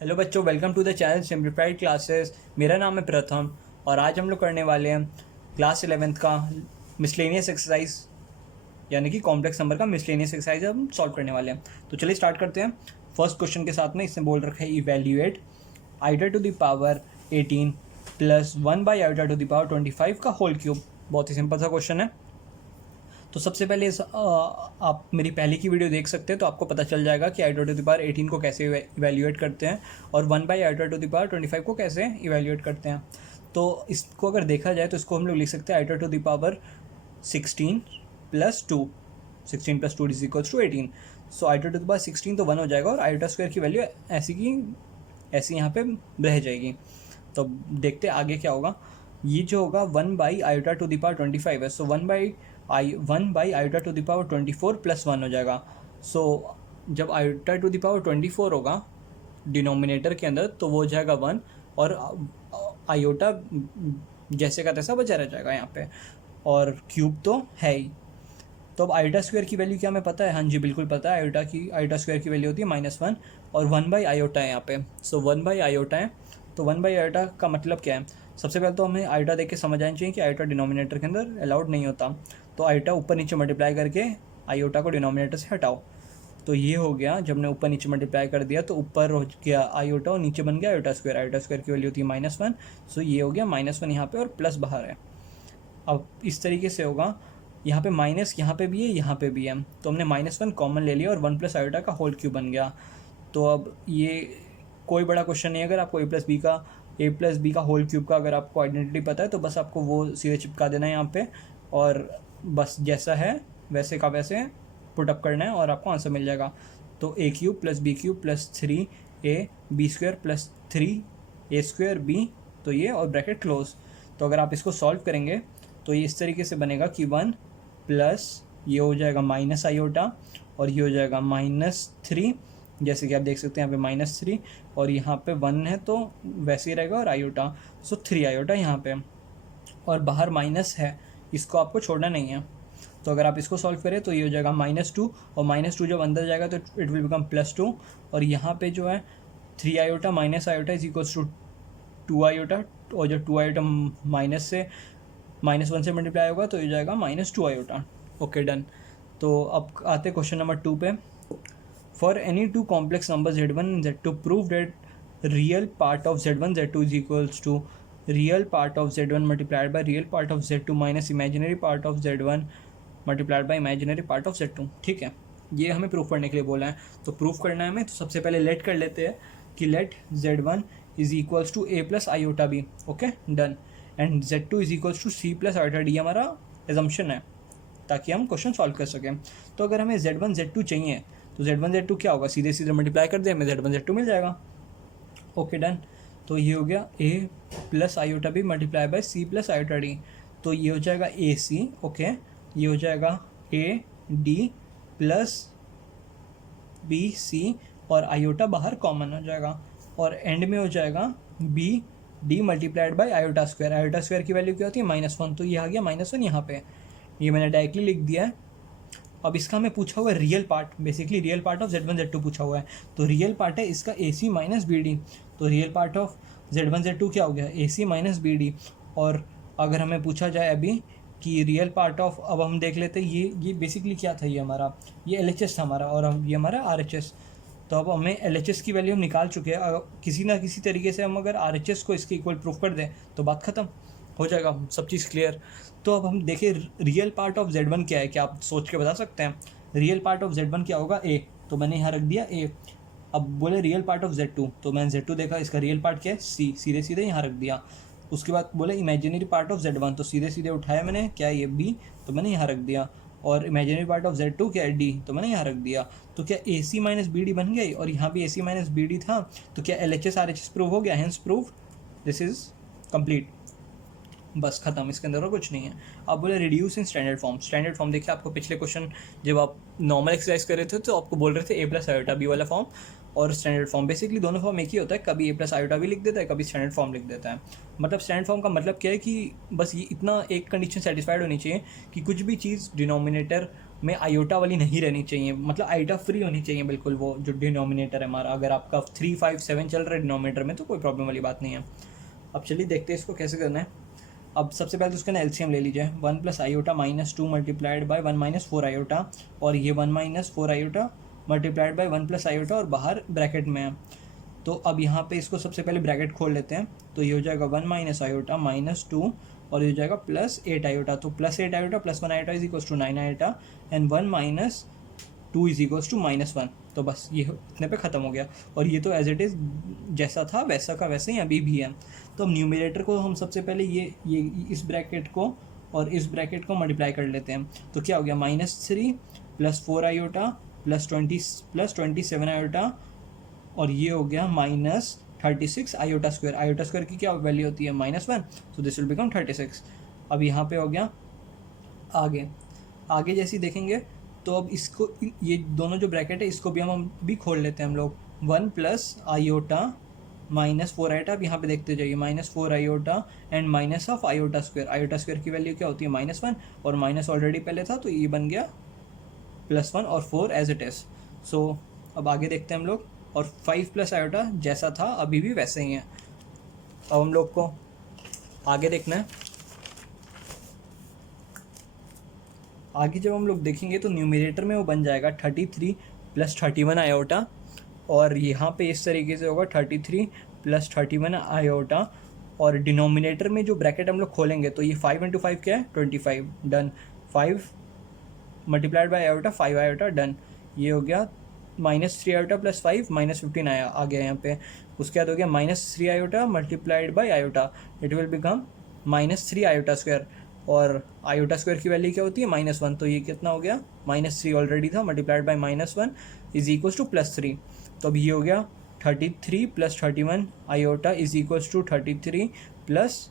Hello बच्चों, welcome to the channel simplified classes. मेरा नाम है प्रथम और आज हम लोग करने वाले हैं क्लास 11th का मिसलेनियस एक्सरसाइज यानी कि कॉम्प्लेक्स नंबर का मिसलेनियस एक्सरसाइज हम सॉल्व करने वाले हैं। तो चलिए स्टार्ट करते हैं। फर्स्ट क्वेश्चन के साथ में इसने बोल रखा है evaluate iota to the power 18 plus 1 by iota to the power 25 का होल क्यूब। बहुत ही सिंपल सा क्वेश्चन है। तो सबसे पहले आप मेरी पहले की वीडियो देख सकते हैं तो आपको पता चल जाएगा कि आइटा टू द पावर 18 को कैसे इवेल्यूएट करते हैं और 1 by iota to the power 25 को कैसे इवेल्यूएट करते हैं। तो इसको अगर देखा जाए तो इसको हम लोग लिख सकते हैं iota to the power 16 plus 2 16 plus 2 is equals to 18। So iota to the power 16 तो 1 हो जाएगा और आइटा स्क्वायर की वैल्यू ऐसी की ऐसी यहाँ पे रह जाएगी। तो देखते आगे क्या होगा। ये जो होगा 1 by iota to the power 25 है, so 1 by iota to the power 24 plus 1 हो जाएगा। सो जब आइटा टू द पावर 24 होगा डिनोमिनेटर के अंदर तो वो हो जाएगा 1 और आयोटा जैसे का तैसा बचा रह जाएगा यहाँ पे, और क्यूब तो है ही। तो अब आयोटा स्क्वायर की वैल्यू क्या हमें पता है? हाँ जी बिल्कुल पता है। आयोटा स्क्वायर की वैल्यू होती है -1 और 1 बाई आयोटा है यहाँ पे। सो 1 बाई आयोटा है, तो 1 बाई आयोटा का मतलब क्या है? सबसे पहले तो हमें आयोटा देख के समझ आना चाहिए कि आयोटा डिनोमिनेटर के अंदर अलाउड नहीं होता। तो आयोटा ऊपर नीचे मल्टीप्लाई करके आयोटा को डिनोमिनेटर से हटाओ। तो ये हो गया, जब ने ऊपर नीचे मल्टीप्लाई कर दिया तो ऊपर हो गया आयोटा और नीचे बन गया आयोटा स्क्वायर। आयोटा स्क्वायर की वैल्यू होती है -1, सो ये हो गया -1 यहाँ पे और प्लस बाहर है। अब इस तरीके से होगा, यहाँ पे माइनस यहाँ पे भी है, यहाँ पे भी है, तो हमने -1 कॉमन ले लिया और 1 प्लस आयोटा का होल क्यूब बन गया। तो अब ये कोई बड़ा क्वेश्चन नहीं है। अगर आपको ए प्लस बी का होल क्यूब का अगर आपको आइडेंटिटी पता है तो बस आपको वो सीधे चिपका देना है यहाँ पे और बस जैसा है वैसे का वैसे पुटअप करना है और आपको आंसर मिल जाएगा। तो a cube plus b cube plus 3a b square plus 3a square b, तो ये और ब्रैकेट क्लोज। तो अगर आप इसको सॉल्व करेंगे तो ये इस तरीके से बनेगा कि 1 प्लस ये हो जाएगा माइनस आयोटा और ये हो जाएगा -3, जैसे कि आप देख सकते हैं यहाँ पे -3 और यहाँ पे 1 है तो वैसे ही रहेगा और आयोटा, सो 3 आयोटा यहाँ पे और बाहर माइनस है, इसको आपको छोड़ना नहीं है। तो अगर आप इसको सॉल्व करें तो ये हो जाएगा -2 और -2 जब अंदर जाएगा तो इट विल बिकम +2 और यहाँ पे जो है 3 iota minus iota is equals to 2 iota और जब 2 आयोटा -1 से मल्टीप्लाई होगा तो ये जाएगा -2 आयोटा। Okay done. तो अब आते क्वेश्चन नंबर 2 पे। For any two complex numbers z1 and z2, prove that real part of z1 z2 is equals to real part of z1 multiplied by real part of z2 minus imaginary part of z1 multiplied by imaginary part of z2। ठीक है, ये हमें proof करने के लिए बोला है। तो प्रूफ करना है हमें, तो सबसे पहले लेट कर लेते हैं कि let z1 is equals to a plus iota B. Okay done. And z2 is equals to c plus iota D हमारा एजम्पशन है ताकि हम क्वेश्चन सॉल्व कर सकें। तो अगर हमें z1 z2 चाहिए तो z1 z2 क्या होगा, सीधे सीधे मल्टीप्लाई कर दे, हमें z1 z2 मिल जाएगा। Okay done. तो ये हो गया a plus iota B multiply by c plus iota D, तो ये हो जाएगा ए सी। ओके, ये हो जाएगा A D plus B C और आयोटा बाहर कॉमन हो जाएगा और एंड में हो जाएगा B D multiplied by iota square. Iota square की वैल्यू क्या होती है? -1, तो ये आ गया -1 यहाँ पे, ये मैंने डायरेक्टली लिख दिया है। अब इसका हमें पूछा हुआ है real part, basically real part of z1 z2 पूछा हुआ है। तो रियल पार्ट है इसका AC माइनस बी डी, तो real part of z1 z2 क्या हो गया? AC minus B D. और अगर हमें पूछा जाए अभी कि रियल पार्ट ऑफ, अब हम देख लेते हैं ये बेसिकली क्या था, ये हमारा ये LHS था हमारा और ये हमारा RHS। तो अब हमें LHS की वैल्यू हम निकाल चुके हैं। किसी ना किसी तरीके से हम अगर RHS को इसके इक्वल प्रूफ कर दें तो बात ख़त्म हो जाएगा, सब चीज़ क्लियर। तो अब हम देखें रियल पार्ट ऑफ z1 क्या है, क्या आप सोच के बता सकते हैं? रियल पार्ट ऑफ z1 क्या होगा? a, तो मैंने यहाँ रख दिया a। अब बोले रियल पार्ट ऑफ z2, तो मैंने z2 देखा, इसका रियल पार्ट क्या है? c, सीधे सीधे यहाँ रख दिया। उसके बाद बोले इमेजिनरी पार्ट ऑफ z1, तो सीधे सीधे उठाया मैंने, क्या है ये b, तो मैंने यहाँ रख दिया। और इमेजिनरी पार्ट ऑफ z2 क्या है? d, तो मैंने यहाँ रख दिया। तो क्या AC माइनस बी डी बन गई और यहाँ भी AC माइनस बी डी था, तो क्या LHS RHS प्रूव हो गया? Hence prove this is complete, बस खत्म, इसके अंदर और कुछ नहीं है। अब बोले reduce in standard form. Standard form देखिए, आपको पिछले क्वेश्चन जब आप नॉर्मल एक्सरसाइज कर रहे थे तो आपको बोल रहे थे a प्लस आयोटा बी वाला फॉर्म और स्टैंडर्ड फॉर्म। बेसिकली दोनों फॉर्म एक ही होता है, कभी a प्लस आयोटा भी लिख देता है, कभी स्टैंडर्ड फॉर्म लिख देता है। मतलब स्टैंडर्ड फॉर्म का मतलब क्या है कि बस ये इतना एक कंडीशन सेटिस्फाइड होनी चाहिए कि कुछ भी चीज़ डिनोमिनेटर में आयोटा वाली नहीं रहनी चाहिए, मतलब आयोटा फ्री होनी चाहिए बिल्कुल वो जो डिनोमिनेटर है हमारा। अगर आपका 3, 5, 7 चल रहा है डिनोमिनेटर में तो कोई प्रॉब्लम वाली बात नहीं है। अब चलिए देखते हैं इसको कैसे करना है। अब सबसे पहले तो उसका ना एलसीएम ले लीजिए, 1 plus iota minus 2 multiplied by 1 minus 4 iota, और ये 1 minus 4 iota multiplied by 1 plus iota और बाहर ब्रैकेट में है। तो अब यहाँ पे इसको सबसे पहले ब्रैकेट खोल लेते हैं, तो ये हो जाएगा 1 माइनस आयोटा माइनस 2 और ये हो जाएगा प्लस 8 आयोटा। तो plus 8 iota plus 1 iota is equals to 9 iota and 1 minus 2 is equals to -1। तो बस ये इतने पे ख़त्म हो गया, और ये तो एज इट इज़ जैसा था वैसा का वैसे ही अभी भी है। तो अब न्यूमरेटर को हम सबसे पहले ये इस ब्रैकेट को और इस ब्रैकेट को मल्टीप्लाई कर लेते हैं। तो क्या हो गया -3 प्लस 4 आयोटा प्लस 27 आयोटा, और ये हो गया -36 आयोटा स्क्वायर। आयोटा स्क्वायर की क्या वैल्यू होती है -1, सो दिस विल बिकम 36। अब यहाँ पे हो गया आगे जैसे देखेंगे तो अब इसको ये दोनों जो ब्रैकेट है इसको भी हम भी खोल लेते हैं हम लोग। 1 प्लस आयोटा माइनस 4 आयोटा, अब यहाँ पे देखते जाइए -4 iota and minus of iota square. Iota square की वैल्यू क्या होती है -1, और माइनस ऑलरेडी पहले था तो ये बन गया +1 और 4 एज इट इज़। सो अब आगे देखते हैं हम लोग, और 5 प्लस आयोटा जैसा था अभी भी वैसे ही है। अब हम लोग को आगे देखना है। आगे जब हम लोग देखेंगे तो न्यूमरेटर में वो बन जाएगा 33 प्लस 31 आयोटा, और यहाँ पे इस तरीके से होगा 33 प्लस 31 आयोटा, और डिनोमिनेटर में जो ब्रैकेट हम लोग खोलेंगे तो ये 5 इंटू 5 क्या है 25, done. 5 multiplied by iota 5 iota, done. ये हो गया -3 आयोटा प्लस 5 -15 आया आ गया यहाँ पे। उसके बाद हो गया -3 iota multiplied by iota, it will become -3 iota square, और आयोटा स्क्वायर की वैल्यू क्या होती है -1, तो ये कितना हो गया -3 ऑलरेडी था multiplied by -1 is equals to +3। तो अब ये हो गया 33 plus 31 iota is equals to 33 plus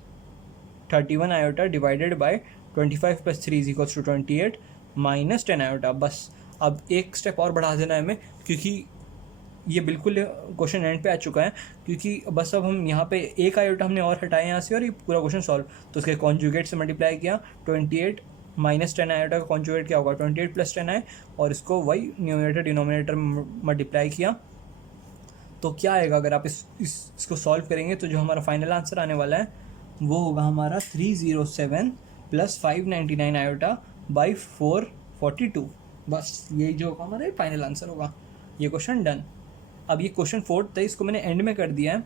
31 iota divided by 25 plus 3 is equals to 28 minus 10 iota. बस अब एक स्टेप और बढ़ा देना है हमें, क्योंकि ये बिल्कुल क्वेश्चन एंड पे आ चुका है, क्योंकि बस अब हम यहाँ पे एक आयोटा हमने और हटाए यहाँ से और ये पूरा क्वेश्चन सॉल्व। तो उसके कॉन्जुगेट से मल्टीप्लाई किया, 28 माइनस 10 आयोटा का कॉन्जुगेट क्या होगा 28 प्लस 10 आए, और इसको वही न्यूमरेटर डिनोमिनेटर में मल्टीप्लाई किया। तो क्या आएगा अगर आप इसको सॉल्व करेंगे तो जो हमारा फाइनल आंसर आने वाला है वो होगा हमारा 307 प्लस 599 आयोटा बाई 442। बस यही जो होगा हमारा फाइनल आंसर होगा। ये क्वेश्चन डन। अब ये क्वेश्चन 4 था, इसको मैंने एंड में कर दिया है,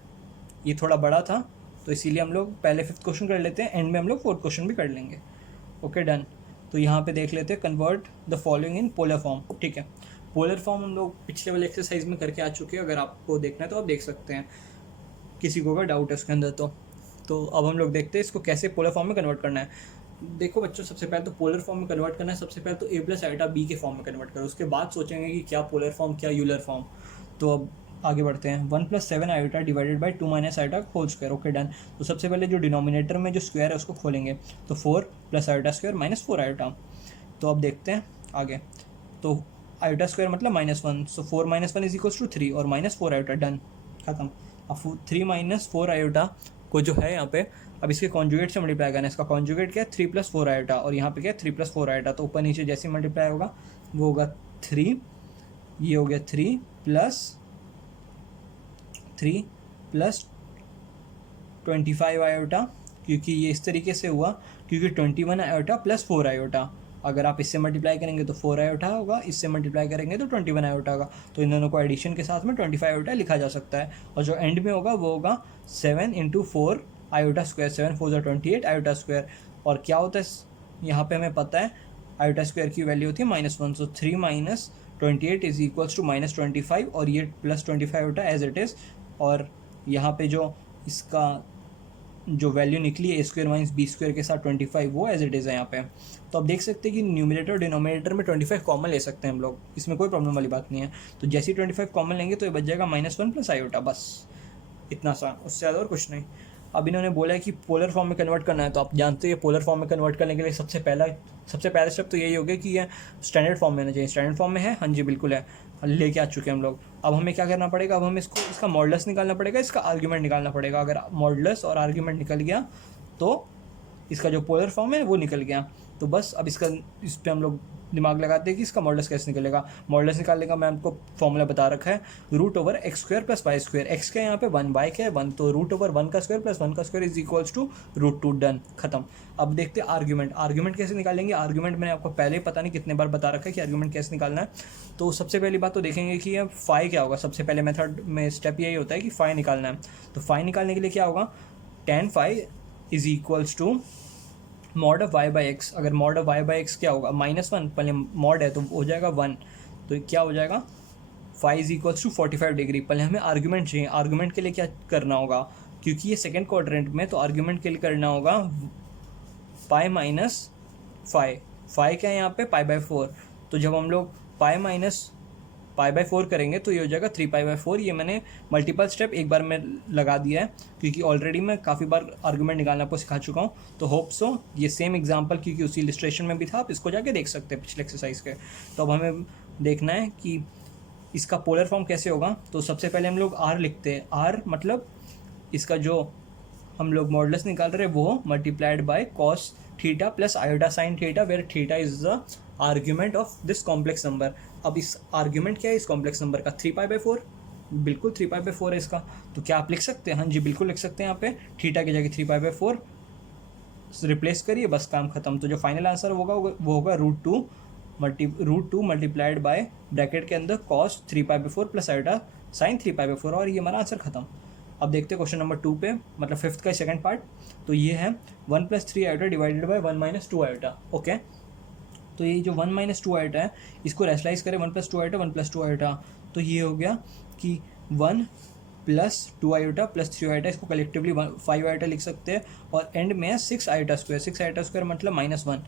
ये थोड़ा बड़ा था तो इसीलिए हम लोग पहले 5th क्वेश्चन कर लेते हैं, एंड में हम लोग 4th क्वेश्चन भी कर लेंगे। Okay done. तो यहाँ पे देख लेते हैं, convert the following in polar form. ठीक है, पोलर फॉर्म हम लोग पिछले वाले एक्सरसाइज में करके आ चुके हैं, अगर आपको देखना है तो आप देख सकते हैं, किसी को अगर डाउट है उसके अंदर तो अब हम लोग देखते हैं इसको कैसे पोलर फॉर्म में कन्वर्ट करना है। देखो बच्चों, सबसे पहले तो पोलर फॉर्म में कन्वर्ट करना है, सबसे पहले तो a प्लस आयोटा b के फॉर्म में कन्वर्ट करो, उसके बाद सोचेंगे कि क्या पोलर फॉर्म क्या यूलर फॉर्म। तो अब आगे बढ़ते हैं। 1 plus 7 iota divided by 2 minus iota whole square. Okay done. तो सबसे पहले जो डिनोमिनेटर में जो स्क्वायर है उसको खोलेंगे, तो 4 plus iota square minus 4 iota. तो अब देखते हैं आगे, तो आयोटा स्क्वायर मतलब -1, सो 4 - 1 इज इक्वल्स टू 3 और -4 आयोटा, डन, खत्म। अब 3 - 4 आयोटा को जो है यहाँ पे अब इसके कॉन्जुगेट से मल्टीप्लाई करना है। इसका कॉन्जुगेट क्या है 3 + 4 आयोटा, और यहाँ पे क्या है 3 + 4 आयोटा। तो ऊपर नीचे जैसे मल्टीप्लाई होगा वो होगा 3, ये हो गया 3 प्लस 25 आयोटा, क्योंकि ये इस तरीके से हुआ क्योंकि 21 आयोटा प्लस 4 आयोटा। अगर आप इससे मल्टीप्लाई करेंगे तो 4 आयोटा होगा, इससे मल्टीप्लाई करेंगे तो 21 आयोटा होगा। तो इन दोनों को एडिशन के साथ में 25 आयोटा लिखा जा सकता है, और जो एंड में होगा वो होगा 7 × 4 आयोटा स्क्वायर, 7 × 4 = 28 आयोटा स्क्वायर। और क्या होता है यहाँ पे हमें पता है आयोटा स्क्वायर की वैल्यू होती है -1, सो 3 - 28 इज इक्वल्स टू -25, और ये plus 25 iota as it is. और यहाँ पे जो इसका जो वैल्यू निकली है a² - b² के साथ 25 वो एज इट इज़ है यहाँ पे। तो आप देख सकते हैं कि न्यूमरेटर और डिनोमिनेटर में 25 कॉमन ले सकते हैं हम लोग, इसमें कोई प्रॉब्लम वाली बात नहीं है। तो जैसे ही 25 कॉमन लेंगे तो ये बच जाएगा -1 प्लस आयोटा, बस इतना सा, उससे ज़्यादा और कुछ नहीं। अब इन्होंने बोला है कि पोलर फॉर्म में कन्वर्ट करना है, तो आप जानते हैं पोलर फॉर्म में कन्वर्ट करने के लिए सबसे पहला स्टेप तो यही हो गया कि ये स्टैंडर्ड फॉर्म में होना चाहिए। स्टैंडर्ड फॉर्म में है, हाँ जी बिल्कुल है, लेके आ चुके हैं हम लोग। अब हमें क्या करना पड़ेगा, अब हमें इसका मॉडुलस निकालना पड़ेगा, इसका आर्ग्यूमेंट निकालना पड़ेगा। अगर मॉडुलस और आर्ग्यूमेंट निकल गया तो इसका जो पोलर फॉर्म है वो निकल गया। तो बस अब इस पर हम लोग दिमाग लगाते हैं कि इसका मॉडुलस कैसे निकलेगा। मॉडुलस निकालने का मैं आपको फॉर्मूला बता रखा है, √x² + y²। एक्स का यहाँ पे 1, y क्या है 1, तो √1 का स्क्वायर + 1 का स्क्वायर इज टू √2। डन, खत्म। अब देखते हैं आर्ग्यूमेंट। आर्ग्यूमेंट कैसे निकालेंगे? आर्ग्यूमेंट मैंने आपको पहले ही पता नहीं कितने बार बता रखा है कि आर्ग्यूमेंट कैसे निकालना है। तो सबसे पहली बात तो देखेंगे कि अब फाई क्या होगा। सबसे पहले मेथड में स्टेप यही होता है कि फाई निकालना है। तो फाई निकालने के लिए क्या होगा, tan phi is equals to mod of y/x। अगर मॉड ऑफ y/x क्या होगा, -1, पहले मॉड है तो हो जाएगा 1, तो क्या हो जाएगा, phi is equals to 45 degree. पहले हमें आर्ग्यूमेंट चाहिए। आर्ग्यूमेंट के लिए क्या करना होगा, क्योंकि ये सेकेंड क्वाड्रेंट में, तो आर्ग्यूमेंट के लिए करना होगा पाई माइनस फाई। फाई क्या है यहाँ पे, π/4। तो जब हम लोग पाई माइनस π/4 करेंगे तो ये हो जाएगा 3π/4। ये मैंने मल्टीपल स्टेप एक बार में लगा दिया है, क्योंकि ऑलरेडी मैं काफ़ी बार आर्गूमेंट निकालना आपको सिखा चुका हूँ। तो होप सो ये सेम एग्जांपल, क्योंकि उसी इलस्ट्रेशन में भी था, आप इसको जाके देख सकते हैं पिछले एक्सरसाइज के। तो अब हमें देखना है कि इसका पोलर फॉर्म कैसे होगा। तो सबसे पहले हम लोग आर लिखते हैं। आर मतलब इसका जो हम लोग मॉडुलस निकाल रहे हैं वो multiplied by cos theta plus iota sine theta, where theta is the argument of this complex number. अब इस आर्ग्यूमेंट क्या है इस कॉम्प्लेक्स नंबर का, 3π/4। बिल्कुल 3π/4 है इसका। तो क्या आप लिख सकते हैं, हाँ जी बिल्कुल लिख सकते हैं। यहाँ पे थीटा की जगह 3π/4 रिप्लेस करिए, बस काम खत्म। तो जो फाइनल आंसर होगा वो होगा √2 मल्टीप्लाइड बाय ब्रैकेट के अंदर cos 3π/4 प्लस आयोटा साइन 3π/4, और ये हमारा आंसर खत्म। अब देखते हैं क्वेश्चन नंबर 2 पे, मतलब फिफ्थ का सेकंड पार्ट। तो ये है 1 + 3 iota divided by 1 - 2 iota. Okay, तो ये जो 1 - 2 आयोटा है इसको रेशलाइज करें, 1 + 2 आयोटा 1 + 2 आयोटा। तो ये हो गया कि 1 + 2 आयोटा प्लस 3 आयोटा, इसको कलेक्टिवली 5 आयोटा लिख सकते हैं। और एंड में है 6 आयोटा स्क्वायर। 6 आयोटा स्क्वायर मतलब -1।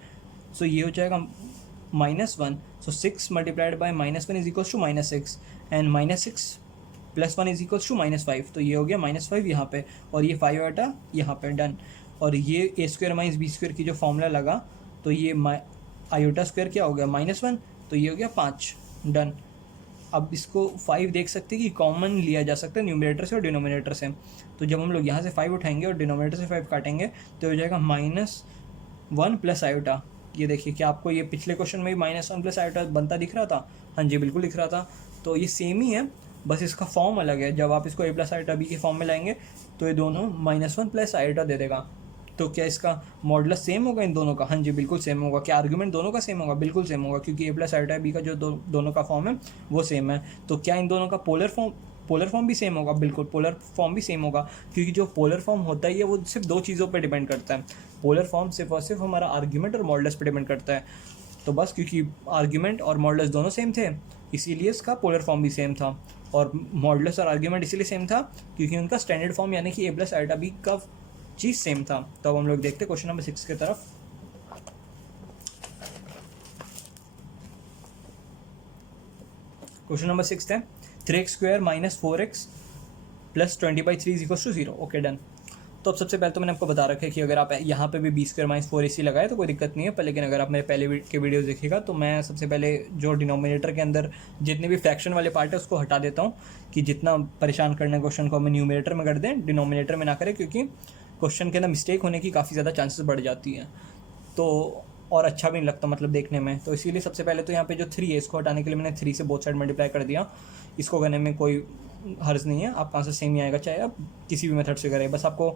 सो ये हो जाएगा -1। So 6 multiplied by -1 is equals to -6, and -6 + 1 is equals to -5। तो ये हो गया -5 यहाँ पे, और ये 5 आयोटा यहाँ पे। डन। और ये a² - b² की जो फॉर्मूला लगा, तो ये आयोटा स्क्वायर क्या हो गया -1, तो ये हो गया 5। डन। अब इसको 5 देख सकते हैं कि कॉमन लिया जा सकता है न्यूमरेटर से और डिनोमिनेटर से। तो जब हम लोग यहाँ से 5 उठाएंगे और डिनोमिनेटर से 5 काटेंगे तो हो जाएगा -1 प्लस आयोटा। ये देखिए कि आपको ये पिछले क्वेश्चन में भी -1 प्लस आयोटा बनता दिख रहा था, हाँ जी बिल्कुल दिख रहा था। तो ये सेम ही है, बस इसका फॉर्म अलग है। जब आप इसको a + आयोटा b के फॉर्म में लाएंगे तो ये दोनों -1 प्लस आयोटा दे देगा। तो क्या इसका मॉडुलस सेम होगा इन दोनों का, हाँ जी बिल्कुल सेम होगा। क्या आर्गुमेंट दोनों का सेम होगा, बिल्कुल सेम होगा, क्योंकि a + आयोटा b का जो दोनों का फॉर्म है वो सेम है। तो क्या इन दोनों का पोलर फॉर्म भी सेम होगा, बिल्कुल पोलर फॉर्म भी सेम होगा, क्योंकि जो पोलर फॉर्म होता है वो सिर्फ 2 चीज़ों पर डिपेंड करता है। पोलर फॉर्म सिर्फ और सिर्फ हमारा आर्ग्यूमेंट और मॉडुलस पर डिपेंड करता है। तो बस क्योंकि आर्ग्यूमेंट और मॉडुलस दोनों सेम थे इसीलिए इसका पोलर फॉर्म भी सेम था, और मॉडुलस और आर्ग्यूमेंट इसीलिए सेम था क्योंकि उनका स्टैंडर्ड फॉर्म यानी कि a + आयोटा b का चीज़ सेम था। तो अब हम लोग देखते हैं क्वेश्चन नंबर 6 की तरफ। क्वेश्चन नंबर 6 है 3x² - 4x + 20/3 is 0। Okay done. तो अब सबसे पहले तो मैंने आपको बता रखा है कि अगर आप यहाँ पे भी b² - 4ac लगाए तो कोई दिक्कत नहीं है, पर लेकिन अगर आप मेरे पहले के वीडियोस देखिएगा तो मैं सबसे पहले जो डिनोमिनेटर के अंदर जितने भी फ्रैक्शन वाले पार्ट है उसको हटा देता हूँ, कि जितना परेशान करने क्वेश्चन को हमें न्यूमिनेटर में कर दें, डिनोमिनेटर में ना करें, क्योंकि क्वेश्चन के अंदर मिस्टेक होने की काफ़ी ज़्यादा चांसेस बढ़ जाती हैं, तो और अच्छा भी नहीं लगता मतलब देखने में। तो इसीलिए सबसे पहले तो यहाँ पे जो 3 है इसको हटाने के लिए मैंने 3 से बोथ साइड मल्टीप्लाई कर दिया। इसको करने में कोई हर्ज नहीं है, आपका आंसर सेम ही आएगा चाहे आप किसी भी मेथड से करें। बस आपको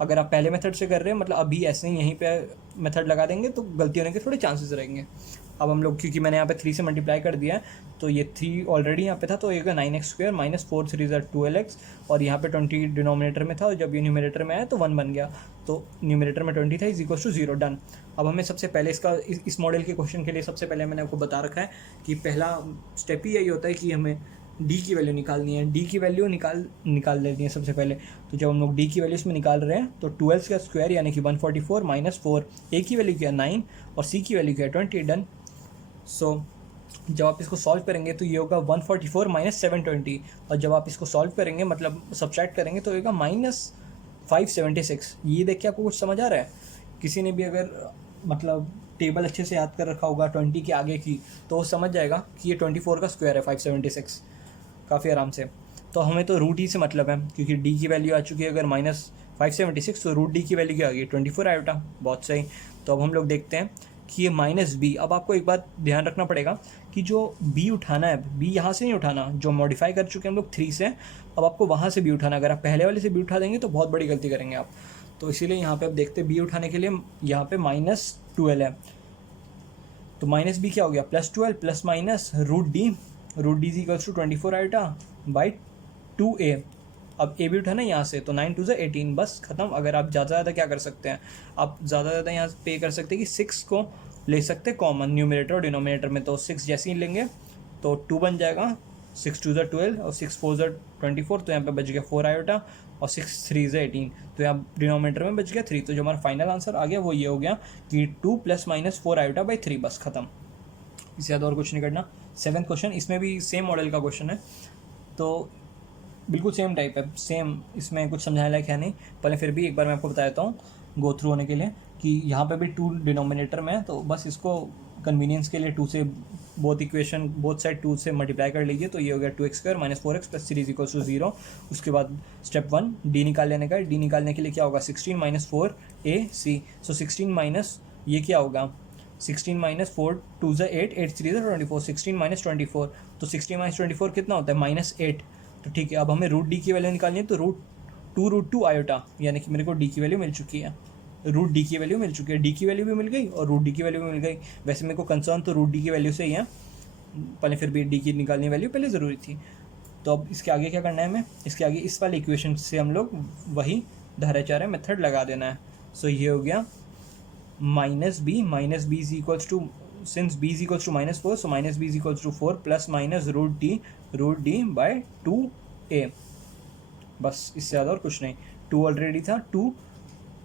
अगर आप पहले मेथड से कर रहे हैं मतलब अभी ऐसे ही यहीं पे मेथड लगा देंगे तो गलती होने के थोड़े चांसेस रहेंगे। अब हम लोग क्योंकि मैंने यहाँ पे 3 से मल्टीप्लाई कर दिया है तो ये 3 ऑलरेडी यहाँ पे था, तो ये 9x² - 4 3 = 12x, और यहाँ पे 20 डिनोमिनेटर में था और जब ये न्यूमिनेटर में आया तो 1 बन गया, तो न्यूमिनेटर में 20 था इज 0। डन। अब हमें सबसे पहले इस मॉडल के क्वेश्चन के लिए सबसे पहले मैंने आपको बता रखा है कि पहला स्टेप ही यही होता है कि हमें डी की वैल्यू निकालनी है। डी की वैल्यू निकाल लेनी है सबसे पहले। तो जब हम लोग डी की वैल्यू इसमें निकाल रहे हैं तो 12 का स्क्वायर यानी कि 144 - 4, ए की वैल्यू क्या है 9 और सी की वैल्यू क्या है 20। डन। सो जब आप इसको सॉल्व करेंगे तो ये होगा 144 - 720, और जब आप इसको सॉल्व करेंगे मतलब सब्ट्रैक्ट करेंगे तो होगा -576। ये देख के आपको कुछ समझ आ रहा है? किसी ने भी अगर मतलब टेबल अच्छे से याद कर रखा होगा 20 के आगे की तो वो समझ जाएगा कि ये 24 का स्क्वायर है 576 काफ़ी आराम से। तो हमें तो रूट ही से मतलब है, क्योंकि डी की वैल्यू आ चुकी है अगर -576 तो रूट डी की वैल्यू क्या आ गई 24 आयोटा। बहुत सही। तो अब हम लोग देखते हैं कि ये माइनस बी। अब आपको एक बात ध्यान रखना पड़ेगा कि जो बी उठाना है, बी यहाँ से नहीं उठाना, जो मॉडिफाई कर चुके हैं हम लोग 3 से, अब आपको वहाँ से बी उठाना। अगर आप पहले वाले से बी उठा देंगे तो बहुत बड़ी गलती करेंगे आप। तो इसीलिए यहाँ पे आप देखते हैं बी उठाने के लिए यहाँ पे -12 है, तो माइनस बी क्या हो गया, +12 plus minus root D is equals to 24 iota by 2a। अब ए भी उठाना यहाँ से, तो 9 2 18, बस खत्म। अगर आप ज़्यादा ज़्यादा क्या कर सकते हैं, आप ज़्यादा ज़्यादा यहाँ पे कर सकते हैं कि 6 को ले सकते हैं कॉमन न्यूमरेटर और डिनोमिनेटर में। तो 6 जैसे ही लेंगे तो 2 बन जाएगा, 6 2 12 और 6 4 24, तो यहाँ पे बच गया 4 आयोटा, और 6 3 18, तो यहाँ डिनोमिनेटर में बच गया 3। तो जो हमारा फाइनल आंसर आ गया वो ये हो गया कि 2 + -4 आयोटा बाई 3, बस खत्म। इससे ज़्यादा और कुछ नहीं करना। 7th क्वेश्चन, इसमें भी सेम मॉडल का क्वेश्चन है, तो बिल्कुल सेम टाइप है, सेम, इसमें कुछ समझाने लायक है नहीं। पहले फिर भी एक बार मैं आपको बता देता हूँ गो थ्रू होने के लिए कि यहाँ पे भी 2 डिनोमिनेटर में है, तो बस इसको कन्वीनियंस के लिए 2 से बोथ साइड 2 से मल्टीप्लाई कर लीजिए। तो ये हो गया 2x² - 4x + 3 = 0। उसके बाद स्टेप 1 डी निकाल लेने का। डी निकालने के लिए क्या होगा, 16 - 4ac, सो 16 माइनस ये क्या होगा, 16 - 4 2 8 8 3 24, 16 - 24, तो 16 - 24 कितना होता है, -8। तो ठीक है, अब हमें रूट डी की वैल्यू निकालनी है, तो √2 आयोटा, यानी कि मेरे को डी की वैल्यू मिल चुकी है, रूट डी की वैल्यू मिल चुकी है, डी की वैल्यू भी मिल गई और रूट डी की वैल्यू भी मिल गई। वैसे मेरे को कंसर्न तो रूट डी की वैल्यू से ही है, पहले फिर भी डी की निकालनी वैल्यू पहले ज़रूरी थी। तो अब इसके आगे क्या करना है हमें, इसके आगे इस वाले इक्वेशन से हम लोग वही धाराचार्य मेथड लगा देना है। सो ये हो गया -b is equals to, since b is equals to -4, so -b is equals to 4 plus minus root D by 2a, बस इससे ज़्यादा और कुछ नहीं। 2 ऑलरेडी था, 2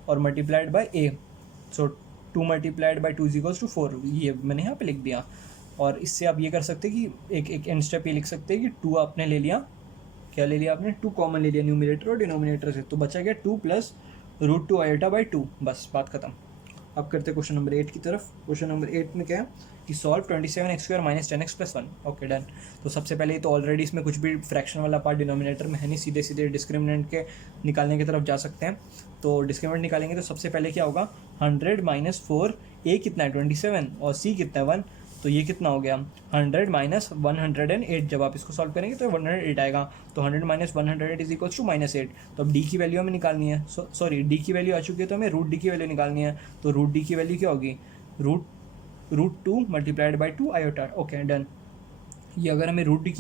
और multiplied by a, so 2 multiplied by 2 is equals to 4, ये मैंने यहाँ पे लिख दिया। और इससे आप ये कर सकते हैं कि एक एंड स्टेप ये लिख सकते हैं कि 2 आपने ले लिया, क्या ले लिया आपने, 2 कॉमन ले लिया न्यूमरेटर और डिनोमिनेटर से, तो बचा गया 2 + √2 आयोटा बाई 2, बस बात खत्म। अब करते हैं क्वेश्चन नंबर 8 की तरफ। क्वेश्चन नंबर 8 में क्या है कि solve 27x² - 10x + 1। Okay done. तो सबसे पहले तो ऑलरेडी इसमें कुछ भी फ्रैक्शन वाला पार्ट डिनोमिनेटर में है नहीं, सीधे सीधे डिस्क्रिमिनेंट के निकालने की तरफ जा सकते हैं। तो डिस्क्रिमिनेंट निकालेंगे तो सबसे पहले क्या होगा, 100 - 4, a कितना है 27 और c कितना है 1, तो ये कितना हो गया 100 - 108। जब आप इसको सॉल्व करेंगे तो 108 आएगा, तो 100 - 108 इज इक्वल्स टू -8। तो अब डी की वैल्यू हमें निकालनी है, सॉरी डी की वैल्यू आ चुकी है, तो हमें रूट डी की वैल्यू निकालनी है। तो रूट डी की वैल्यू क्या होगी, √2 multiplied by 2 iota. Okay done. ये अगर हमें रूट डी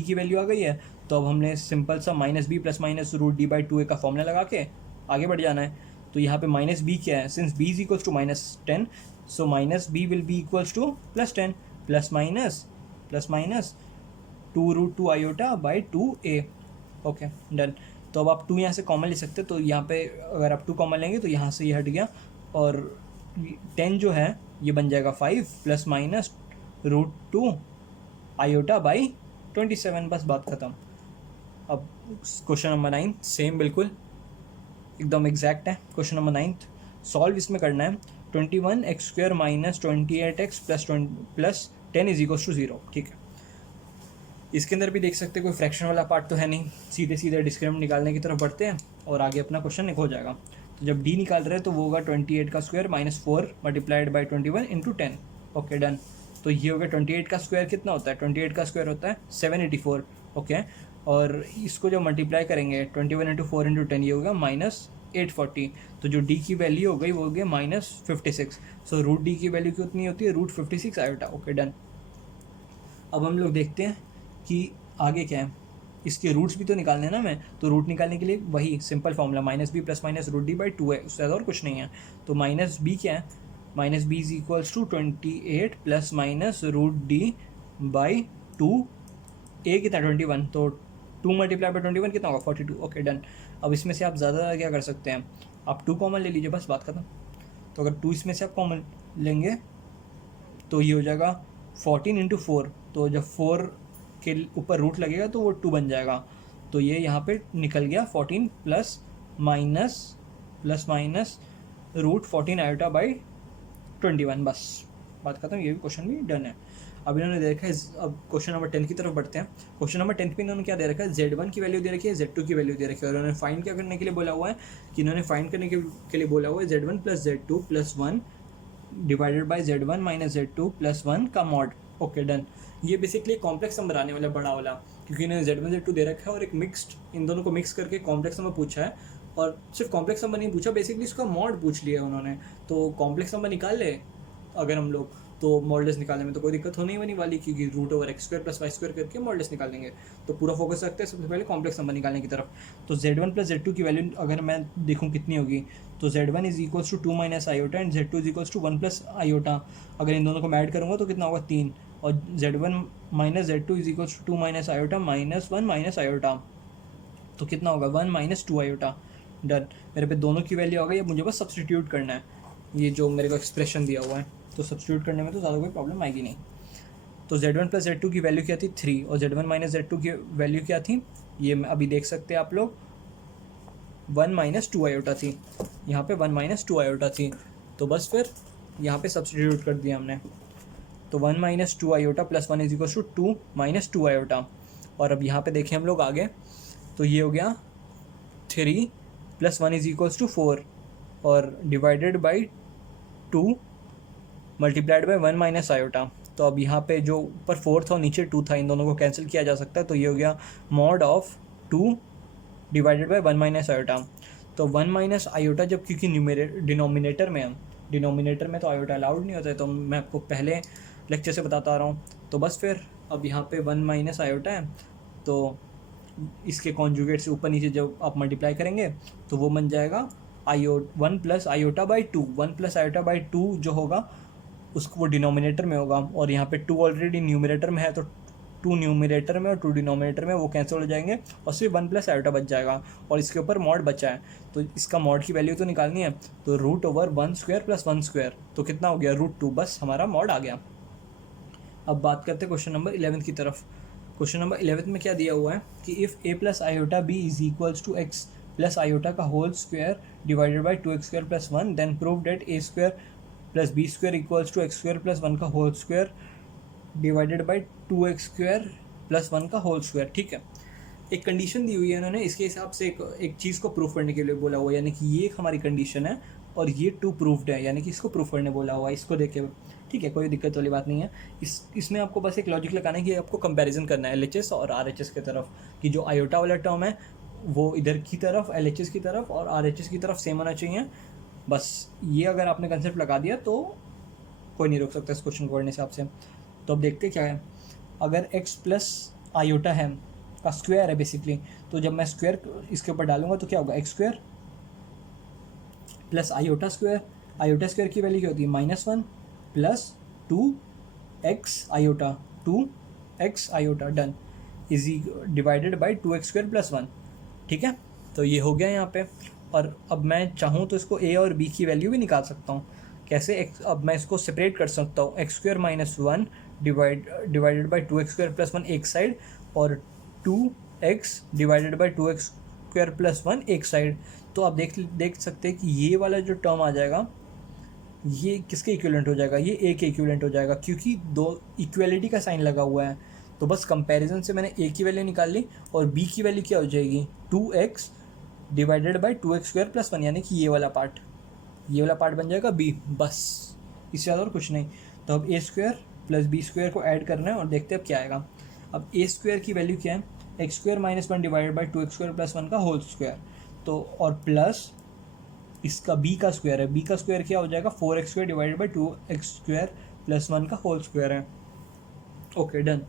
की वैल्यू आ गई है, तो अब हमने सिंपल सा -b + -√d/2a का फॉर्मूला लगा के आगे बढ़ जाना है। तो यहाँ पे -b क्या है, since b is equals to -10, so -b will be equals to +10 plus minus 2√2 iota by 2a। Okay done. तो अब आप 2 यहाँ से कॉमन ले सकते हैं, तो यहाँ पे अगर आप 2 कॉमन लेंगे तो यहाँ से ये हट गया, और 10 जो है ये बन जाएगा 5 ± √2 आयोटा बाई 27, बस बात खत्म। अब क्वेश्चन नंबर 9 सेम बिल्कुल एकदम एग्जैक्ट है। क्वेश्चन नंबर 9 सॉल्व इसमें करना है 21x² - 28x + 10 is equals to 0। ठीक है, इसके अंदर भी देख सकते हैं कोई फ्रैक्शन वाला पार्ट तो है नहीं, सीधे सीधे डिस्क्रिमिनेंट निकालने की तरफ बढ़ते हैं और आगे अपना क्वेश्चन हो जाएगा। तो जब डी निकाल रहे हैं तो वो होगा 28 का square -4 multiplied by 21 × 10। Okay done. तो ये हो गया 28 का स्क्वायर कितना होता है, 28 का स्क्वायर होता है 784। ओके, और इसको जो मल्टीप्लाई करेंगे 21 × 4 × 10 ये होगा -840। तो जो डी की वैल्यू हो गई वो हो गया -56। सो रूट डी की वैल्यू कितनी होती है, √56 आयोटा। Okay done. अब हम लोग देखते हैं कि आगे क्या है, इसके रूट्स भी तो निकालने हैं ना हमें, तो रूट निकालने के लिए वही सिंपल फॉर्मूला -b + -√d/2 है, उससे ज़्यादा और कुछ नहीं है। तो -b क्या है, -b is equals to 28 + -√d/2, a कितना 21, तो 2 मल्टीप्लाई बाई 21 कितना होगा 42। Okay done. अब इसमें से आप ज़्यादा क्या कर सकते हैं, आप 2 कॉमन ले लीजिए, बस बात खत्म। तो अगर 2 इसमें से आप कॉमन लेंगे तो ये हो जाएगा 14 × 4, तो जब 4 के ऊपर रूट लगेगा तो वो 2 बन जाएगा। तो ये यहाँ पे निकल गया 14 + -√14 आयोटा बाई 21, बस बात खत्म। ये भी क्वेश्चन भी डन है। अब इन्होंने दे रखा है, अब क्वेश्चन नंबर 10 की तरफ बढ़ते हैं। क्वेश्चन नंबर 10 पे इन्होंने क्या दे रखा है, Z1 की वैल्यू दे रखी है, Z2 की वैल्यू दे रखी है, और इन्होंने फाइंड क्या करने के लिए बोला हुआ है कि इन्होंने फाइंड करने के लिए बोला हुआ है Z1 + Z2 + 1 divided by z1 minus z2 plus 1 का मॉड। Okay done. ये बेसिकली कॉम्प्लेक्स नंबर आने वाला बड़ा वाला, क्योंकि इन्हें z1 z2 दे रखा है और एक मिक्स्ड इन दोनों को मिक्स करके कॉम्प्लेक्स नंबर पूछा है। और सिर्फ कॉम्प्लेक्स नंबर नहीं पूछा, बेसिकली इसका मॉड पूछ लिया उन्होंने। तो कॉम्प्लेक्स नंबर निकाल ले अगर हम लोग, तो मॉडलेस निकालने में तो कोई दिक्कत होने ही नहीं वाली, क्योंकि root over x square plus y square करके मॉडलेस निकाल देंगे। तो पूरा फोकस रखते हैं सबसे पहले कॉम्प्लेक्स नंबर निकालने की तरफ। तो z1 प्लस z2 की वैल्यू अगर मैं देखूँ कितनी होगी, तो z1 is equals to 2 minus iota and z2 is equals to 1 plus iota. अगर इन दोनों को मैं ऐड करूँगा तो कितना होगा 3, और z1 minus z2 is equals to 2 minus iota minus 1 minus iota, तो कितना होगा 1 माइनस 2 आयोटा। डन। मेरे पे दोनों की वैल्यू आ गई। अब मुझे बस सब्सटीट्यूट करना है ये जो मेरे को एक्सप्रेशन दिया हुआ है, तो सब्सटीट्यूट करने में तो ज़्यादा कोई प्रॉब्लम आएगी नहीं। तो z1 प्लस z2 की वैल्यू क्या थी 3, और z1 माइनस z2 की वैल्यू क्या थी, ये अभी देख सकते हैं आप लोग, 1 माइनस 2 आयोटा थी। यहाँ पे 1 माइनस 2 आयोटा थी, तो बस फिर यहाँ पे सब्सटीट्यूट कर दिया हमने। तो 1 minus 2 iota plus 1 is equal to 2 minus 2 iota. और अब यहाँ पे देखें हम लोग आगे, तो ये हो गया 3 प्लस 1 इज इक्वल्स टू 4, और divided by 2 multiplied by 1 minus iota. तो अब यहाँ पे जो ऊपर 4 था और नीचे 2 था, इन दोनों को कैंसिल किया जा सकता है, तो ये हो गया mod of 2 divided by 1 minus iota. तो 1 माइनस आयोटा जब, क्योंकि डिनोमिनेटर में, डिनोमिनेटर में तो आयोटा अलाउड नहीं होता है, तो मैं आपको पहले लेक्चर से बताता आ रहा हूँ। तो बस फिर अब यहाँ पे 1 माइनस आयोटा है, तो इसके कॉन्जुगेट से ऊपर नीचे जब आप मल्टीप्लाई करेंगे तो वो बन जाएगा 1 plus iota by 2। 1 plus iota by 2 जो होगा उसको वो डिनोमिनेटर में होगा, और यहाँ पे 2 ऑलरेडी न्यूमरेटर में है, तो 2 न्यूमरेटर में और 2 डिनोमिनेटर में वो कैंसिल हो जाएंगे, और सिर्फ 1 प्लस आयोटा बच जाएगा, और इसके ऊपर मॉड बचा है। तो इसका मॉड की वैल्यू तो निकालनी है, तो root over 1 square plus 1 square, तो कितना हो गया √2, बस हमारा मॉड आ गया। अब बात करते हैं क्वेश्चन नंबर 11 की तरफ। क्वेश्चन नंबर 11 में क्या दिया हुआ है कि if a plus iota b is equals to x plus iota का whole square divided by 2x square plus 1, then prove that a square plus b square equals to x square plus 1 का whole square divided by 2x square plus 1 का whole square. ठीक है, एक condition दी हुई है इन्होंने, इसके हिसाब से एक चीज़ को प्रूफ करने के लिए बोला हुआ है, यानी कि ये एक हमारी कंडीशन है और ये 2 प्रूफ्ड है, यानी कि इसको प्रूफ करने बोला हुआ है। इसको देखे, ठीक है, कोई दिक्कत वाली बात नहीं है। इसमें आपको बस एक लॉजिक लगाना है कि आपको कंपैरिजन करना है LHS और RHS की तरफ, कि जो आयोटा वाला टर्म है वो इधर की तरफ LHS की तरफ और RHS की तरफ सेम होना चाहिए। बस ये अगर आपने कंसेप्ट लगा दिया तो कोई नहीं रोक सकता इस क्वेश्चन को पढ़ने से आपसे। तो अब देखते क्या है, अगर x प्लस आयोटा है का स्क्वायर है बेसिकली, तो जब मैं स्क्वायर इसके ऊपर डालूंगा तो क्या होगा, x square plus iota square. Iota square की वैल्यू क्या होती है -1 plus 2x iota, 2x iota, done, is divided by 2x square plus 1। ठीक है, तो ये हो गया यहाँ पे। और अब मैं चाहूँ तो इसको a और b की वैल्यू भी निकाल सकता हूँ। कैसे, अब मैं इसको सेपरेट कर सकता हूँ, x square minus 1 divided by 2x square plus 1 एक साइड, और 2x divided by 2x square plus 1 एक साइड। तो आप देख सकते हैं कि ये वाला जो टर्म आ जाएगा ये किसके इक्विवेलेंट हो जाएगा, ये a के इक्विवेलेंट हो जाएगा, क्योंकि दो इक्वलिटी का साइन लगा हुआ है। तो बस कंपैरिजन से मैंने a की वैल्यू निकाल ली, और b की वैल्यू क्या हो जाएगी 2x divided by 2x square plus 1, यानी कि ये वाला पार्ट बन जाएगा b, बस इससे ज़्यादा और कुछ नहीं। तो अब a square plus b square को ऐड करना है और देखते हैं अब क्या आएगा। अब a स्क्वायर की वैल्यू क्या है, x square minus 1 divided by 2x square plus 1 का होल स्क्वायर, तो और प्लस इसका b का स्क्वायर है, b का स्क्वायर क्या हो जाएगा 4x square divided by 2x square plus 1 का होल स्क्वायर है। Okay done.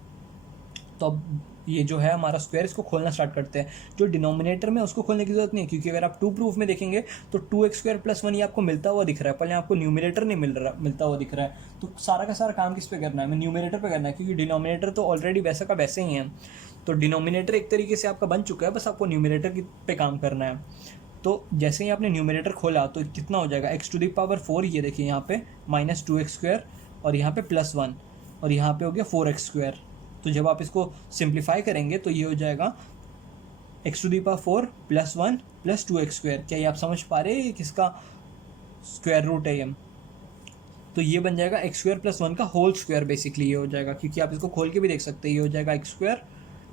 तो अब ये जो है हमारा स्क्वायर, इसको खोलना स्टार्ट करते हैं। जो डिनोमिनेटर में उसको खोलने की जरूरत नहीं है, क्योंकि अगर आप 2 प्रूफ में देखेंगे तो 2x स्क्वायर प्लस 1 ये आपको मिलता हुआ दिख रहा है, पहले आपको न्यूमिनेटर नहीं मिलता हुआ दिख रहा है। तो सारा का सारा काम किस पे करना है, हमें न्यूमिनेटर पे करना है, क्योंकि डिनोमिनेटर तो ऑलरेडी वैसा का वैसे ही है। तो डिनोमिनेटर एक तरीके से आपका बन चुका है, बस आपको न्यूमिनेटर पे काम करना है। तो जैसे ही आपने न्यूमिनेटर खोला तो कितना हो जाएगा, x⁴, ये देखिए यहाँ पे -2x स्क्वायर, और यहाँ पे +1, और यहाँ पे हो गया 4x स्क्वायर। तो जब आप इसको सिंप्लीफाई करेंगे तो ये हो जाएगा x⁴ plus 1 plus 2x square. क्या ये आप समझ पा रहे हैं किसका स्क्वायर रूट है ये? तो ये बन जाएगा x स्क्वायर प्लस 1 का होल स्क्वायर, बेसिकली ये हो जाएगा, क्योंकि आप इसको खोल के भी देख सकते हैं। ये हो जाएगा x square